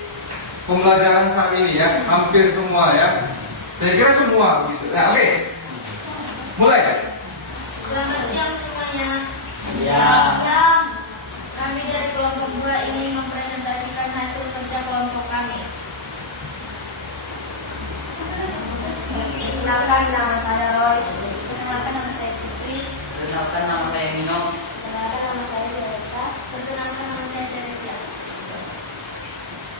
pembelajaran saat ini ya, hampir semua ya. Saya kira semua gitu. Nah, oke. Mulai. Selamat siang semuanya. Ya. Siang. Kami dari kelompok 2 ingin mempresentasikan hasil kerja kelompok kami. Perkenalkan, nama saya Roy. Perkenalkan, nama saya Putri. Perkenalkan, nama saya Nino. Perkenalkan, nama saya Zereka. Perkenalkan, nama saya Teresia.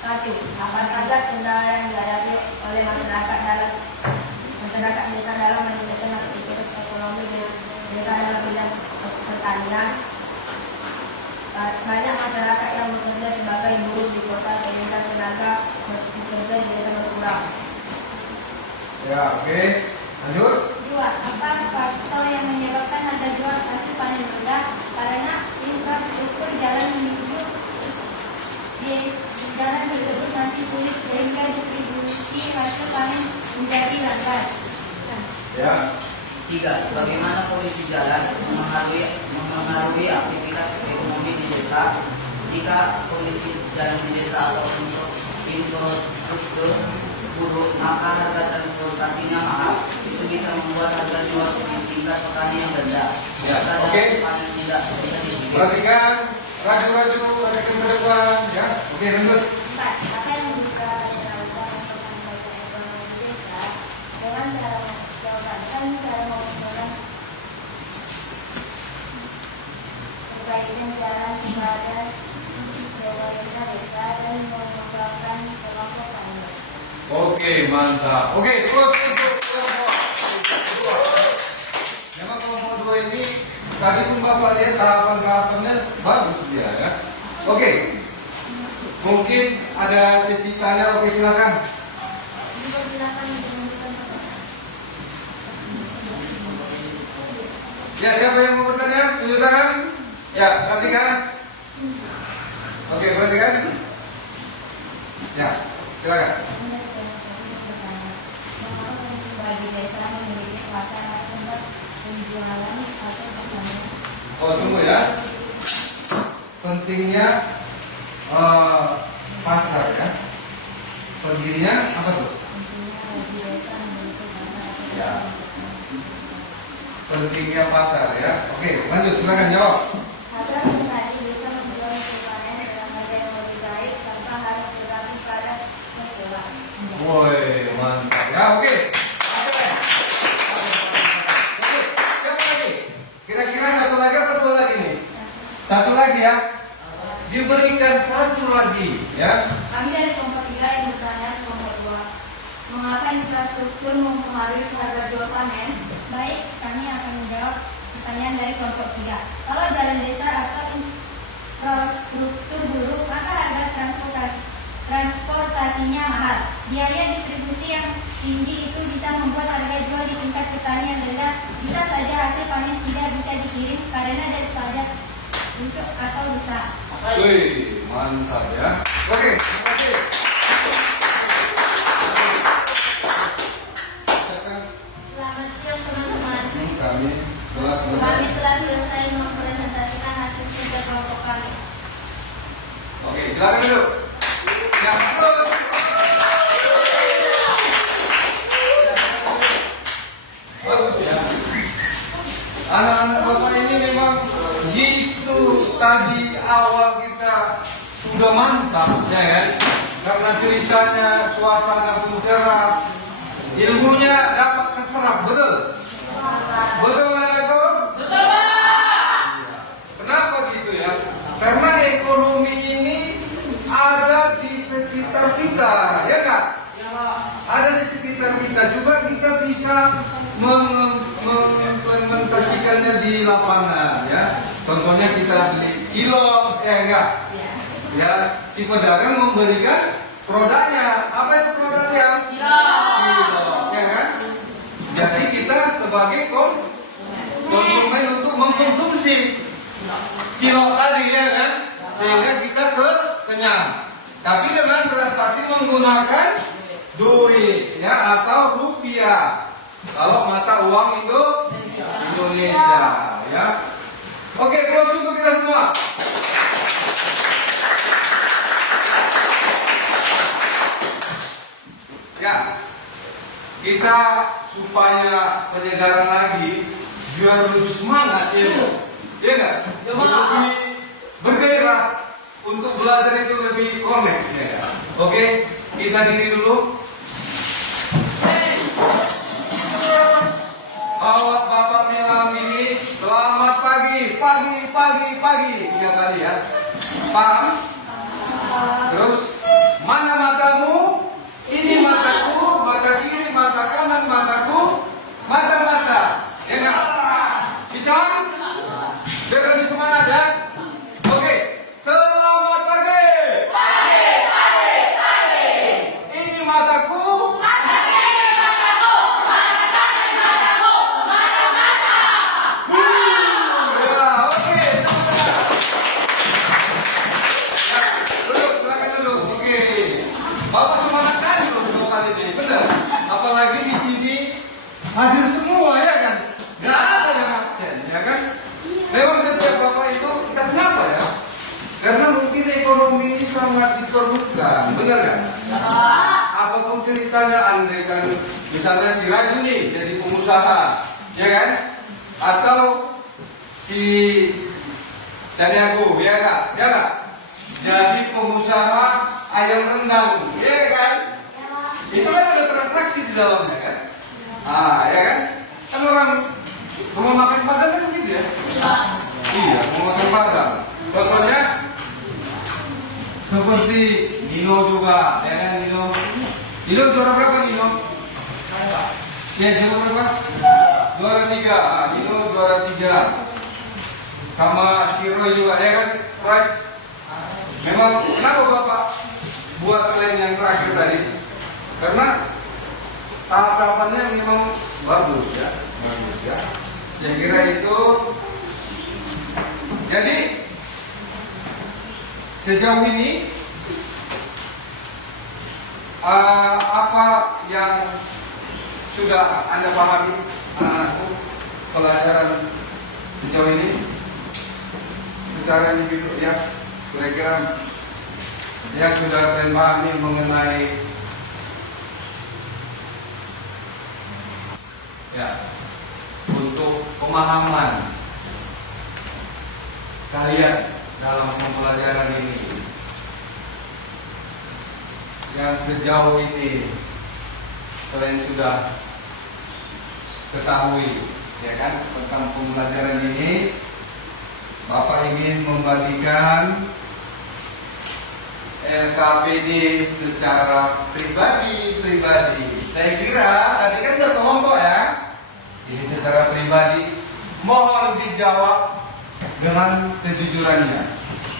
1. Apa saja kendala yang dihadapi oleh masyarakat desa dalam meningkatkan aktivitas ekonomi di desa dalam bidang pertanian? Banyak masyarakat yang bekerja sebagai buruh di kota sehingga tenaga bekerja di desa berkurang. Ya, oke. Lanjut. 2. menjadi lambat. Ya. 3. Bagaimana kondisi jalan memengaruhi aktivitas ekonomi di desa? Jika kondisi jalan di desa atau infrastruktur buruk, maka harga transportasinya mahal. Itu bisa membuat harga jual di tingkat petani yang rendah. Ya, Serta oke. panen tidak bisa dibikin. Perhatikan, raju-raju, perhatikan ke depan, ya. Oke, lanjut. 4. Apa yang bisa dilakukan untuk meningkatkan ekonomi desa dengan cara membangun perbaikan jalan kepada warga desa dan mengembangkan kelompok tani. Oke, mantap. Oke, terus untuk kelompok dua. Memang kelompok dua ini tadi pun Bapak lihat tahapan-tahapannya bagus dia ya. Oke. Mungkin ada sesi tanya, oke silakan. Silakan menunjukkan pertanyaan. Ya, siapa yang mau bertanya? Tunjuk tangan. Ya, perhatikan. Oke, perhatikan. Ya, silakan. Bagi desa memiliki pasar atau tempat penjualan atau pertanian. Oh, tunggu ya. Pentingnya pasar ya. Pentingnya apa tuh? Pentingnya bagi desa memiliki pasar atau Ya. tempat Pentingnya pasar ya. Oke, lanjut silakan jawab. agar petani bisa menjual hasil panen dengan harga yang lebih baik tanpa harus bergantung pada penjualan. Woi, mantap. Ya, oke. Oke, siapa lagi? Kira-kira satu lagi apa dua lagi nih? Satu lagi ya. Diberikan satu lagi ya. Kami dari kelompok 3 yang bertanya ke kelompok 2. Mengapa infrastruktur mempengaruhi harga jual panen? Baik, kami akan menjawab pertanyaan dari kelompok 3. Kalau jalan desa atau infrastruktur buruk, maka harga transportasinya mahal. Biaya distribusi yang tinggi itu bisa membuat harga jual di tingkat petani yang rendah. Bisa saja hasil panen tidak bisa dikirim karena daripada busuk atau rusak. Wih, mantap ya. Oke, terima kasih. Selamat siang teman-teman. Kami telah Kami telah selesai mempresentasikan hasil kerja kelompok kami. Oke, silakan duduk. Ya, terus. Bagus ya. Anak-anak Bapak ini memang gitu tadi awal kita sudah mantap ya kan? Karena ceritanya suasana penuh cerah, ilmunya dapat terserap, betul? Betul anak-anak? Betul Pak. Kenapa gitu ya? Karena ekonomi ini ada di sekitar kita, ya nggak? Ada di sekitar kita juga, kita bisa mengimplementasikannya di lapangan ya. Contohnya kita beli cilok, ya enggak? Ya, si pedagang memberikan produknya. Apa itu produknya? Cilok, ya kan? Jadi kita sebagai konsumen untuk mengkonsumsi cilok tadi ya kan? Sehingga kita kenyang. Tapi dengan transaksi menggunakan duit ya atau rupiah. Kalau mata uang itu Indonesia ya. Oke, close untuk kita semua. Ya, kita supaya penyegaran lagi biar lebih semangat ya, ya nggak? Lebih bergairah untuk belajar itu lebih connect ya. Oke, kita diri dulu. Awak Bapak bilang ini selamat pagi, pagi 3 kali ya. Paham? Terus mana matamu? Ini mataku, mata kiri, mata kanan, mataku, mata. Ya enggak? Bisa? Biar lebih semangat ya. Oke, selamat pagi. Pagi. Ini mataku. Ya, oke. misalnya andaikan misalnya si Raju nih jadi pengusaha, ya kan? Atau si Caniago, ya nggak? Ya nggak? Jadi pengusaha ayam rendang, ya kan? Itu kan ada transaksi di dalamnya kan? Ah, ya kan? Kan orang rumah makan Padang kan begitu ya? Iya, rumah makan Padang. Contohnya seperti Nino juga, ya kan Nino? Nino juara berapa Nino? Ya, juara berapa? Juara 3. Ah, Nino juara 3. Sama Roy juga, ya kan? Right? Memang kenapa Bapak buat kalian yang terakhir tadi? Karena tahapannya memang bagus ya. Saya kira itu. Jadi sejauh ini apa yang sudah Anda pahami pelajaran sejauh ini secara individu ya, kira-kira yang sudah kalian pahami mengenai ya, untuk pemahaman kalian dalam pembelajaran ini yang sejauh ini kalian sudah ketahui, ya kan, tentang pembelajaran ini. Bapak ingin membagikan LKPD secara pribadi. Saya kira tadi kan udah kelompok ya. Ini secara pribadi mohon dijawab dengan kejujurannya.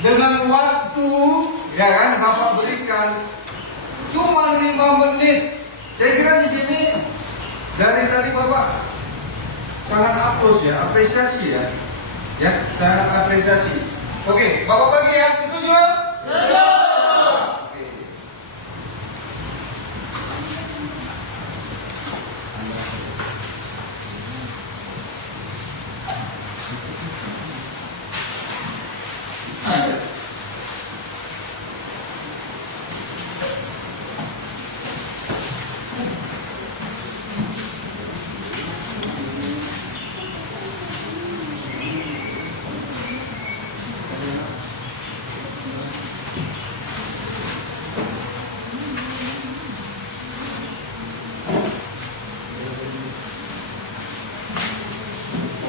Dengan waktu ya kan Bapak berikan cuma 5 menit. Saya kira di sini dari tadi Bapak sangat apresiasi ya. Ya, sangat apresiasi. Oke, Bapak bagi ya, setuju? Setuju. Oke.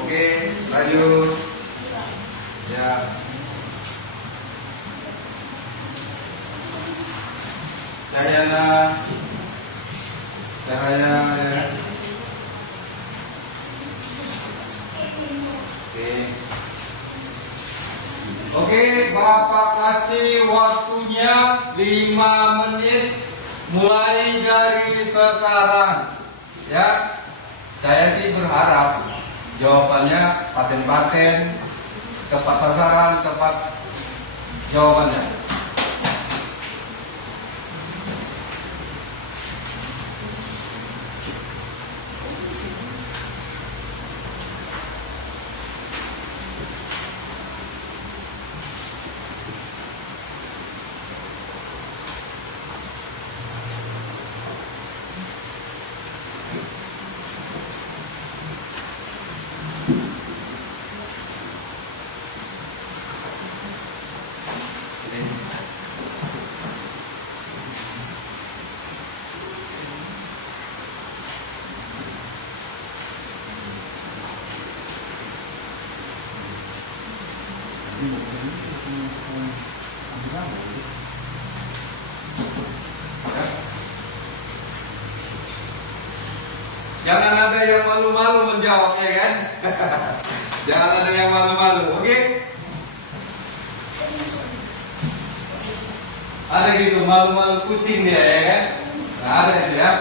Oke, lanjut. Ya. Cahaya ya. Oke, Bapak kasih waktunya 5 menit mulai dari sekarang. Ya. Saya sih berharap jawabannya paten-paten, tepat sasaran, tepat jawabannya. Jangan ada yang malu-malu menjawab, ya kan? Jangan ada yang malu-malu, oke? Ada gitu, malu-malu kucing dia, ya kan? Nah, ada itu ya.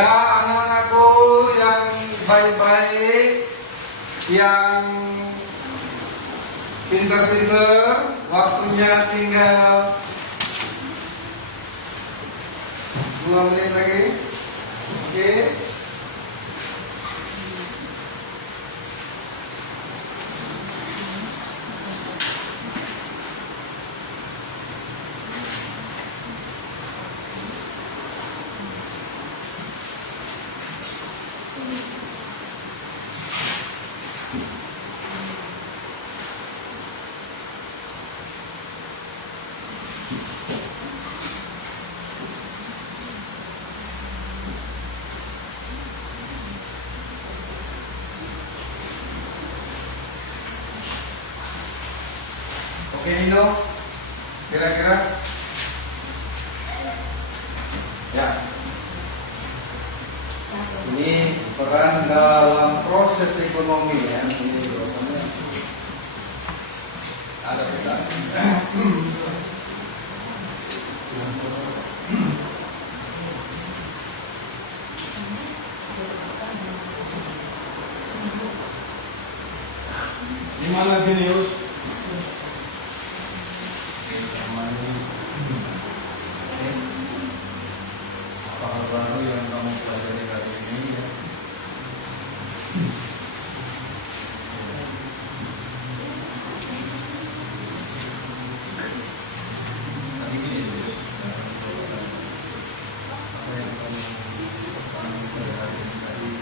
Ya, anak-anakku yang baik-baik, yang pintar-pintar, waktunya tinggal 2 menit lagi. Oke. Oke Nino, kira-kira ya ini peran dalam proses ekonomi ya, ini jawabannya ada kita. Gimana Junius? Apa hal baru yang kamu pelajari hari ini ya? Tadi gini dulu. Apa yang kamu lakukan pada hari ini tadi?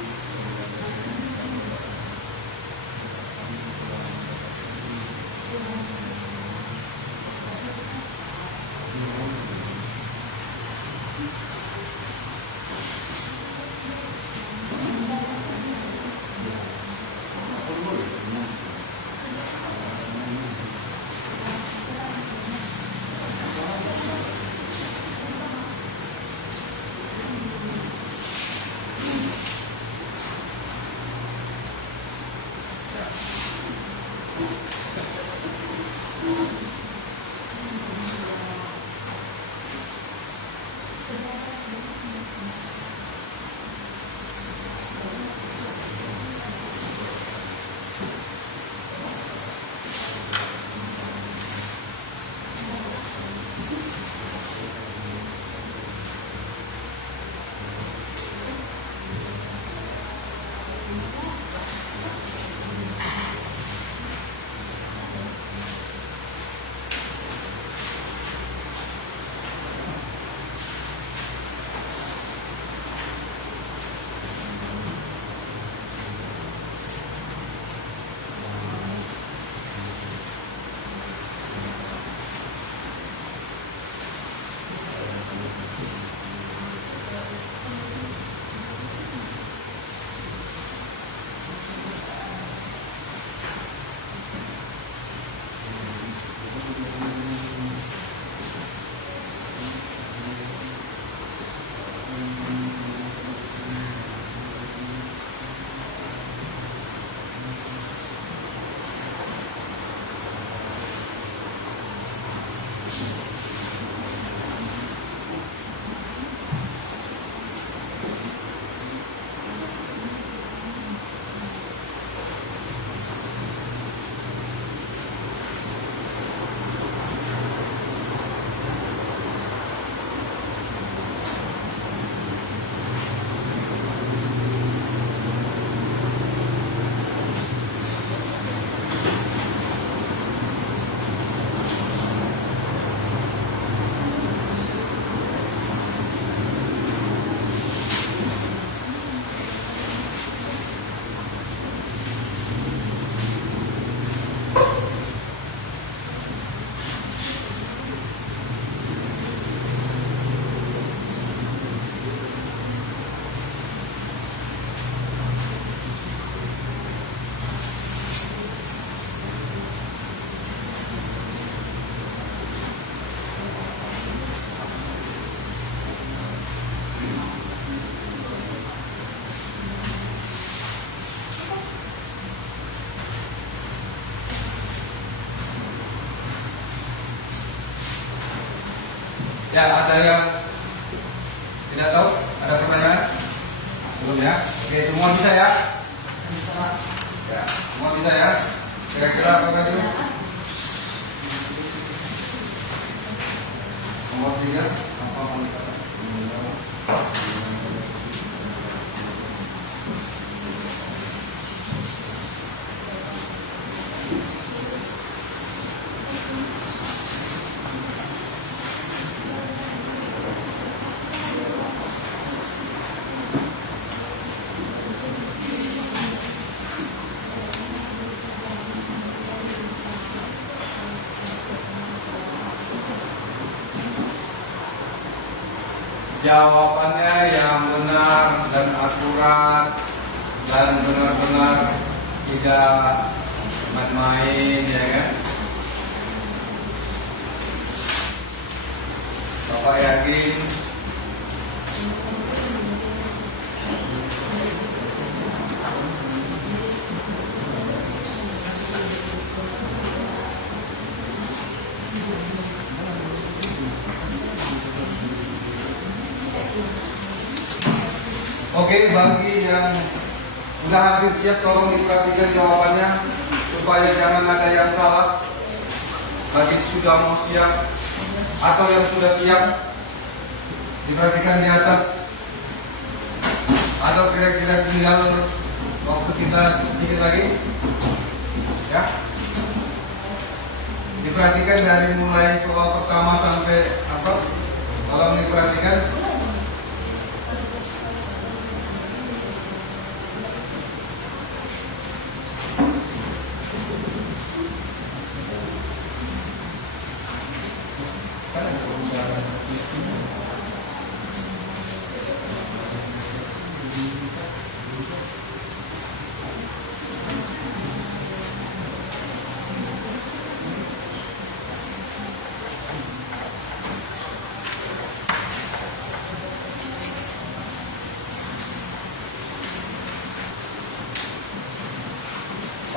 Ya, ada yang tidak tahu? Ada pertanyaan? Belum ya? Oke, semua bisa ya? Ya, semua bisa ya? Kira-kira apa tadi? Nomor 3, apa mau dikatakan? Jawabannya yang benar dan akurat dan benar-benar tidak main-main, ya kan? Bapak yakin Oke, bagi yang sudah hampir siap, tolong diperhatikan jawabannya supaya jangan ada yang salah. Bagi sudah mau siap atau yang sudah siap, diperhatikan di atas. Atau kira-kira tinggal waktu kita sedikit lagi, ya. Diperhatikan dari mulai soal pertama sampai apa? Tolong diperhatikan.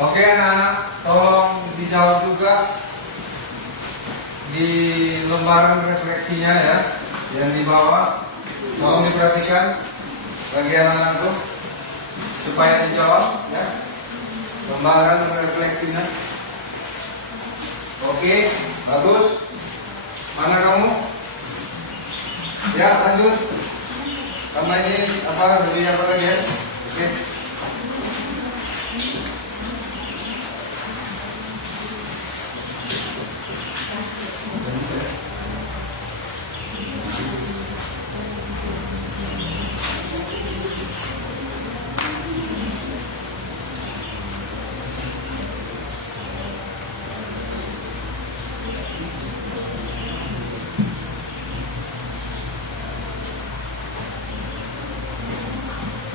Oke anak-anak, tolong dijawab juga di lembaran refleksinya ya, yang di bawah. Tolong diperhatikan bagi anak-anakku supaya dijawab ya, lembaran refleksinya. Oke, bagus. Mana kamu? Ya, lanjut. Sama ini apa? Lebih apa lagi ya? Oke.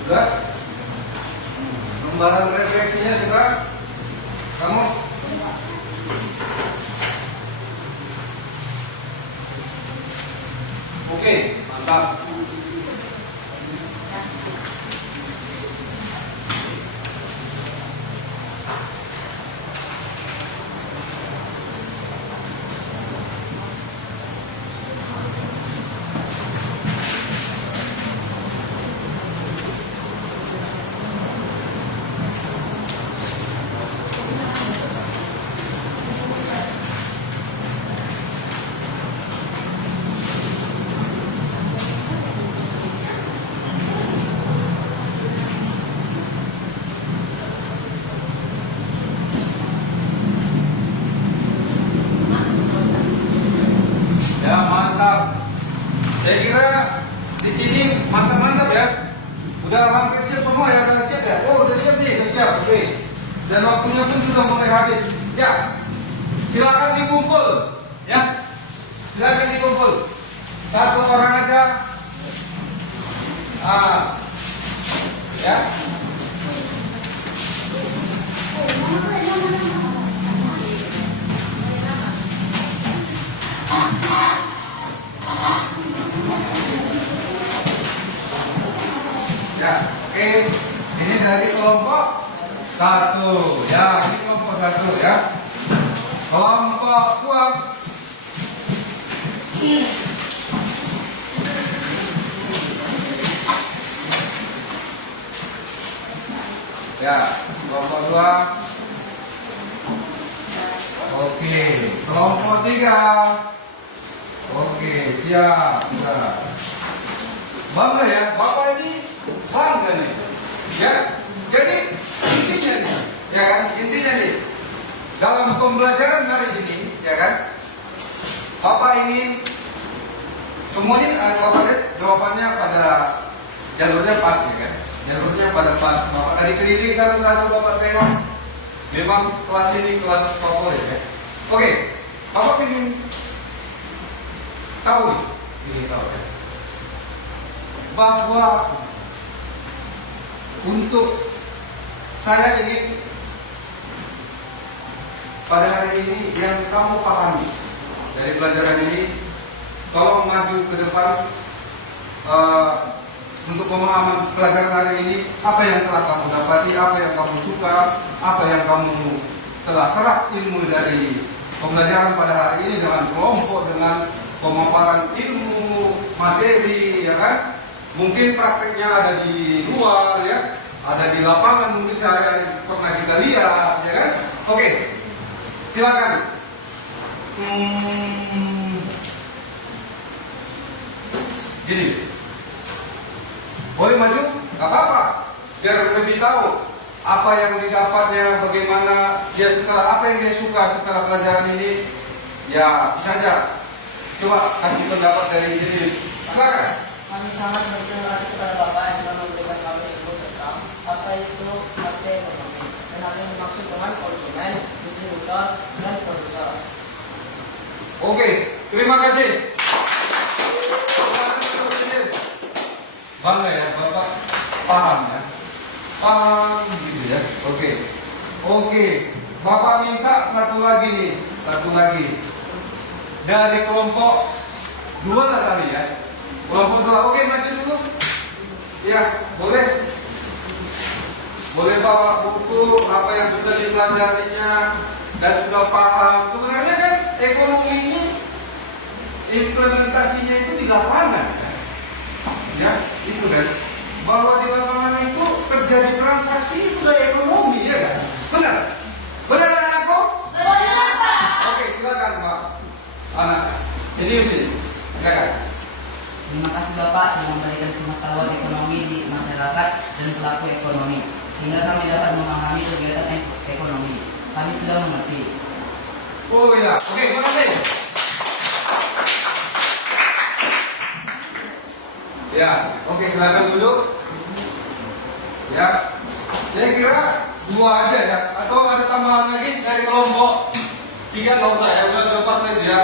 Sudah? Lembaran refleksinya sudah? Kamu? Oke, mantap. Ya, mantap. Saya kira di sini mantap-mantap ya. Udah hampir siap semua ya, udah siap ya. Oh, udah siap nih, udah siap. Oke. Dan waktunya pun sudah mulai habis. Ya. Silakan dikumpul. Ya. Silakan dikumpul. Satu orang aja. Ya. Ya, oke. Ini dari kelompok 1. Ya, ini kelompok 1 ya. Kelompok 2. Ya, kelompok 2. Oke, kelompok 3. Oke, siap. Sudah. Bangga ya, Bapak ini bangga nih. Ya, jadi intinya nih, ya kan? Intinya nih, dalam pembelajaran hari ini, ya kan? Bapak ingin semuanya, Bapak lihat jawabannya pada jalurnya pas, ya kan? Jalurnya pada pas. Bapak dari keliling satu-satu Bapak tengok. Memang kelas ini kelas favorit ya. Oke, Bapak ingin tahu nih, ingin tahu ya, bahwa untuk saya ingin pada hari ini yang kamu pahami dari pelajaran ini, tolong maju ke depan untuk pemahaman pelajaran hari ini. Apa yang telah kamu dapati, apa yang kamu suka, apa yang kamu telah serap ilmu dari pembelajaran pada hari ini dengan kelompok, dengan pemaparan ilmu materi, ya kan? Mungkin prakteknya ada di luar, ya, ada di lapangan, mungkin sehari-hari pernah kita lihat, ya kan? Oke, silakan. Gini, boleh maju? Gak apa-apa, biar lebih tahu apa yang didapatnya, bagaimana dia setelah, apa yang dia suka setelah pelajaran ini. Ya, bisa aja. Coba kasih pendapat dari ini. Silakan. Kami sangat berterima kasih kepada Bapak yang telah memberikan kami info tentang apa itu partai ekonomi dan apa yang dimaksud dengan konsumen, distributor, dan produser. Oke, terima kasih. Bangga ya, Bapak paham ya? Paham gitu ya. Oke, Bapak minta satu lagi nih, satu lagi dari kelompok 2 lah kali ya. Kelompok 2, oke, maju dulu. Ya, boleh. Boleh bawa buku apa yang sudah dipelajarinya dan sudah paham. Sebenarnya kan ekonomi ini implementasinya itu di lapangan. Ya, itu kan. Bahwa di lapangan itu terjadi transaksi itu dari ekonomi, ya kan? Benar? Benar anakku? Benar, Pak. Oke, silakan Pak. Anak, ini sini. Silakan. Terima kasih Bapak yang memberikan pengetahuan ekonomi di masyarakat dan pelaku ekonomi, sehingga kami dapat memahami kegiatan ekonomi. Kami sudah mengerti. Oh iya, oke, terima kasih. Ya, oke, silakan duduk. Ya, saya kira 2 aja ya, atau ada tambahan lagi dari kelompok 3 nggak usah ya, udah lepas aja ya.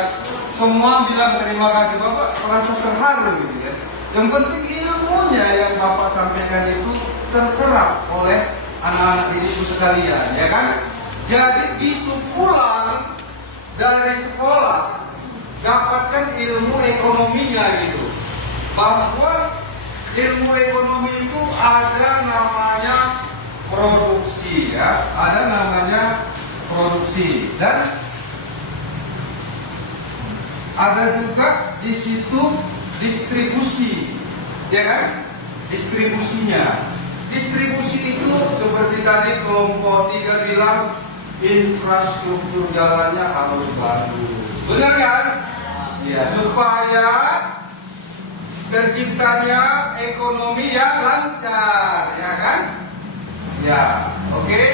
Semua bilang terima kasih, Bapak merasa terharu gitu ya. Yang penting ilmunya yang Bapak sampaikan itu terserap oleh anak-anak ini sekalian, ya kan? Jadi itu pulang dari sekolah dapatkan ilmu ekonominya gitu. Bahwa ilmu ekonomi itu ada namanya produksi ya, ada namanya produksi dan ada juga di situ distribusi, ya kan? Distribusinya. Distribusi itu seperti tadi kelompok 3 bilang infrastruktur jalannya harus bagus. Benar kan? Ya, supaya terciptanya ekonomi yang lancar, ya kan? Ya, oke.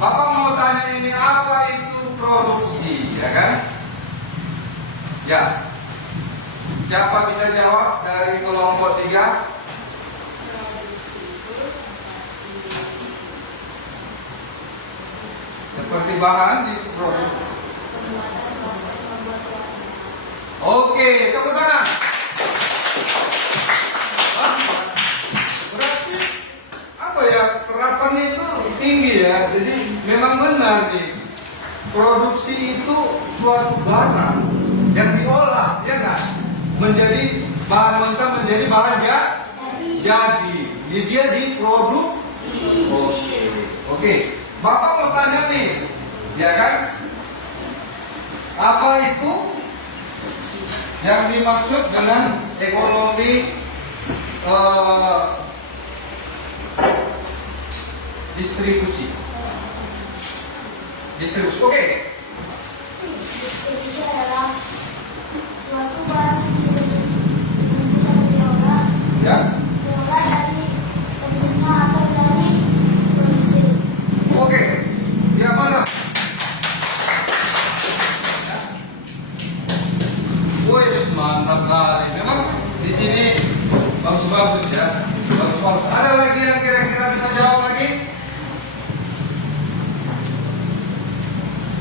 Bapak mau tanya ini apa itu produksi, ya kan? Ya. Siapa bisa jawab dari kelompok 3? Seperti bahan di produk. Oke, tepuk tangan. Berarti apa ya, serapannya itu tinggi ya. Jadi memang benar nih, produksi itu suatu barang yang diolah, ya kan, menjadi bahan mentah, menjadi bahan jadi dia diproduksi. Oke. Bapak mau tanya nih, ya kan, apa itu yang dimaksud dengan ekonomi Distribusi. Oke. Distribusi adalah suatu barang yang sudah dibungkus atau diolah Ya. dari sebelumnya atau dari produksi. Oke. Yang mana? Wih, mantap kali. Memang di sini bagus-bagus ya. Bagus-bagus. Ada lagi yang kira-kira bisa jawab lagi?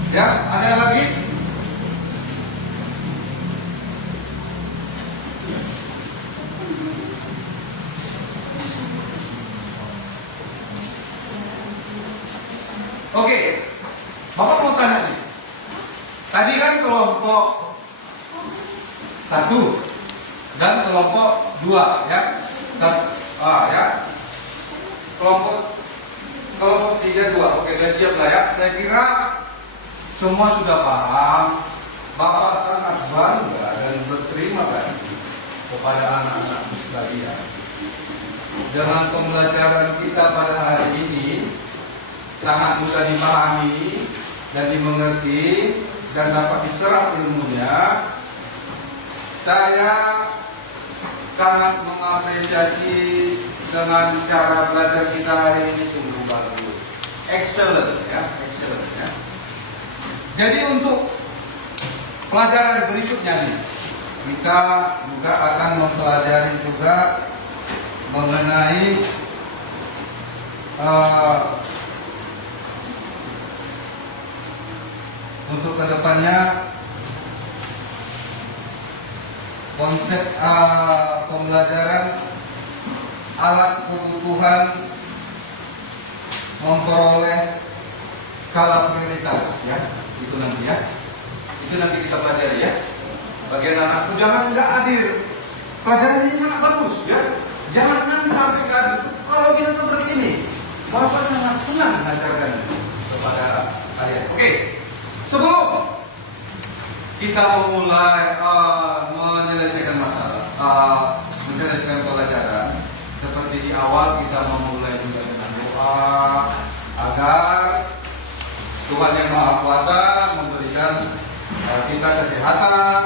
Ya, ada lagi? Oke, Bapak mau tanya nih. Tadi kan kelompok 1 dan kelompok 2 ya. Ya. Kelompok 3 2. Oke, udah siap lah ya. Saya kira semua sudah paham. Bapak sangat bangga dan berterima kasih kepada anak-anak sekalian. Dengan pembelajaran kita pada hari ini sangat mudah dipahami dan dimengerti dan dapat diserap ilmunya. Saya sangat mengapresiasi dengan cara belajar kita hari ini sungguh bagus, excellent ya. Jadi untuk pelajaran berikutnya nih, kita juga akan mempelajari juga mengenai untuk kedepannya konsep pembelajaran alat kebutuhan memperoleh skala prioritas ya, itu nanti kita pelajari ya. Bagian anakku jangan nggak hadir, pelajaran ini sangat bagus ya, jangan sampai nggak hadir. Kalau bisa seperti ini, Bapak sangat senang mengajarkan kepada kalian. Oke, sebelum kita memulai menyelesaikan masalah, menyelesaikan pelajaran, seperti di awal kita memulai juga dengan doa agar Tuhan yang Maha Kuasa memberikan kita kesehatan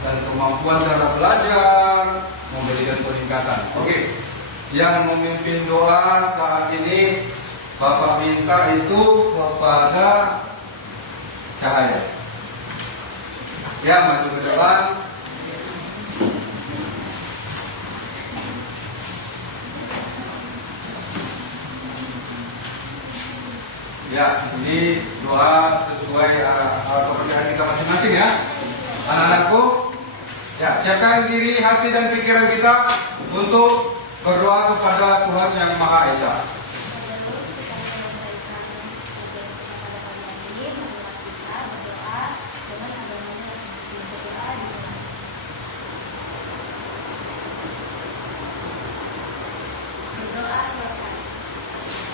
dan kemampuan cara belajar, memberikan peningkatan. Oke, yang memimpin doa saat ini Bapak minta itu kepada Cahaya. Ya, maju ke depan. Ya, ini doa sesuai kepercayaan kita masing-masing ya. Anak-anakku, ya, siapkan diri, hati dan pikiran kita untuk berdoa kepada Tuhan yang Maha Esa.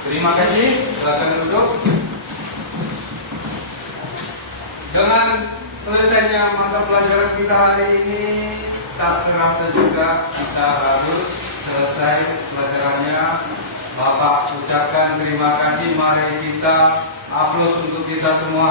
Terima kasih, silakan duduk. Dengan selesainya mata pelajaran kita hari ini, tak terasa juga kita harus selesai pelajarannya. Bapak ucapkan terima kasih, mari kita aplaus untuk kita semua.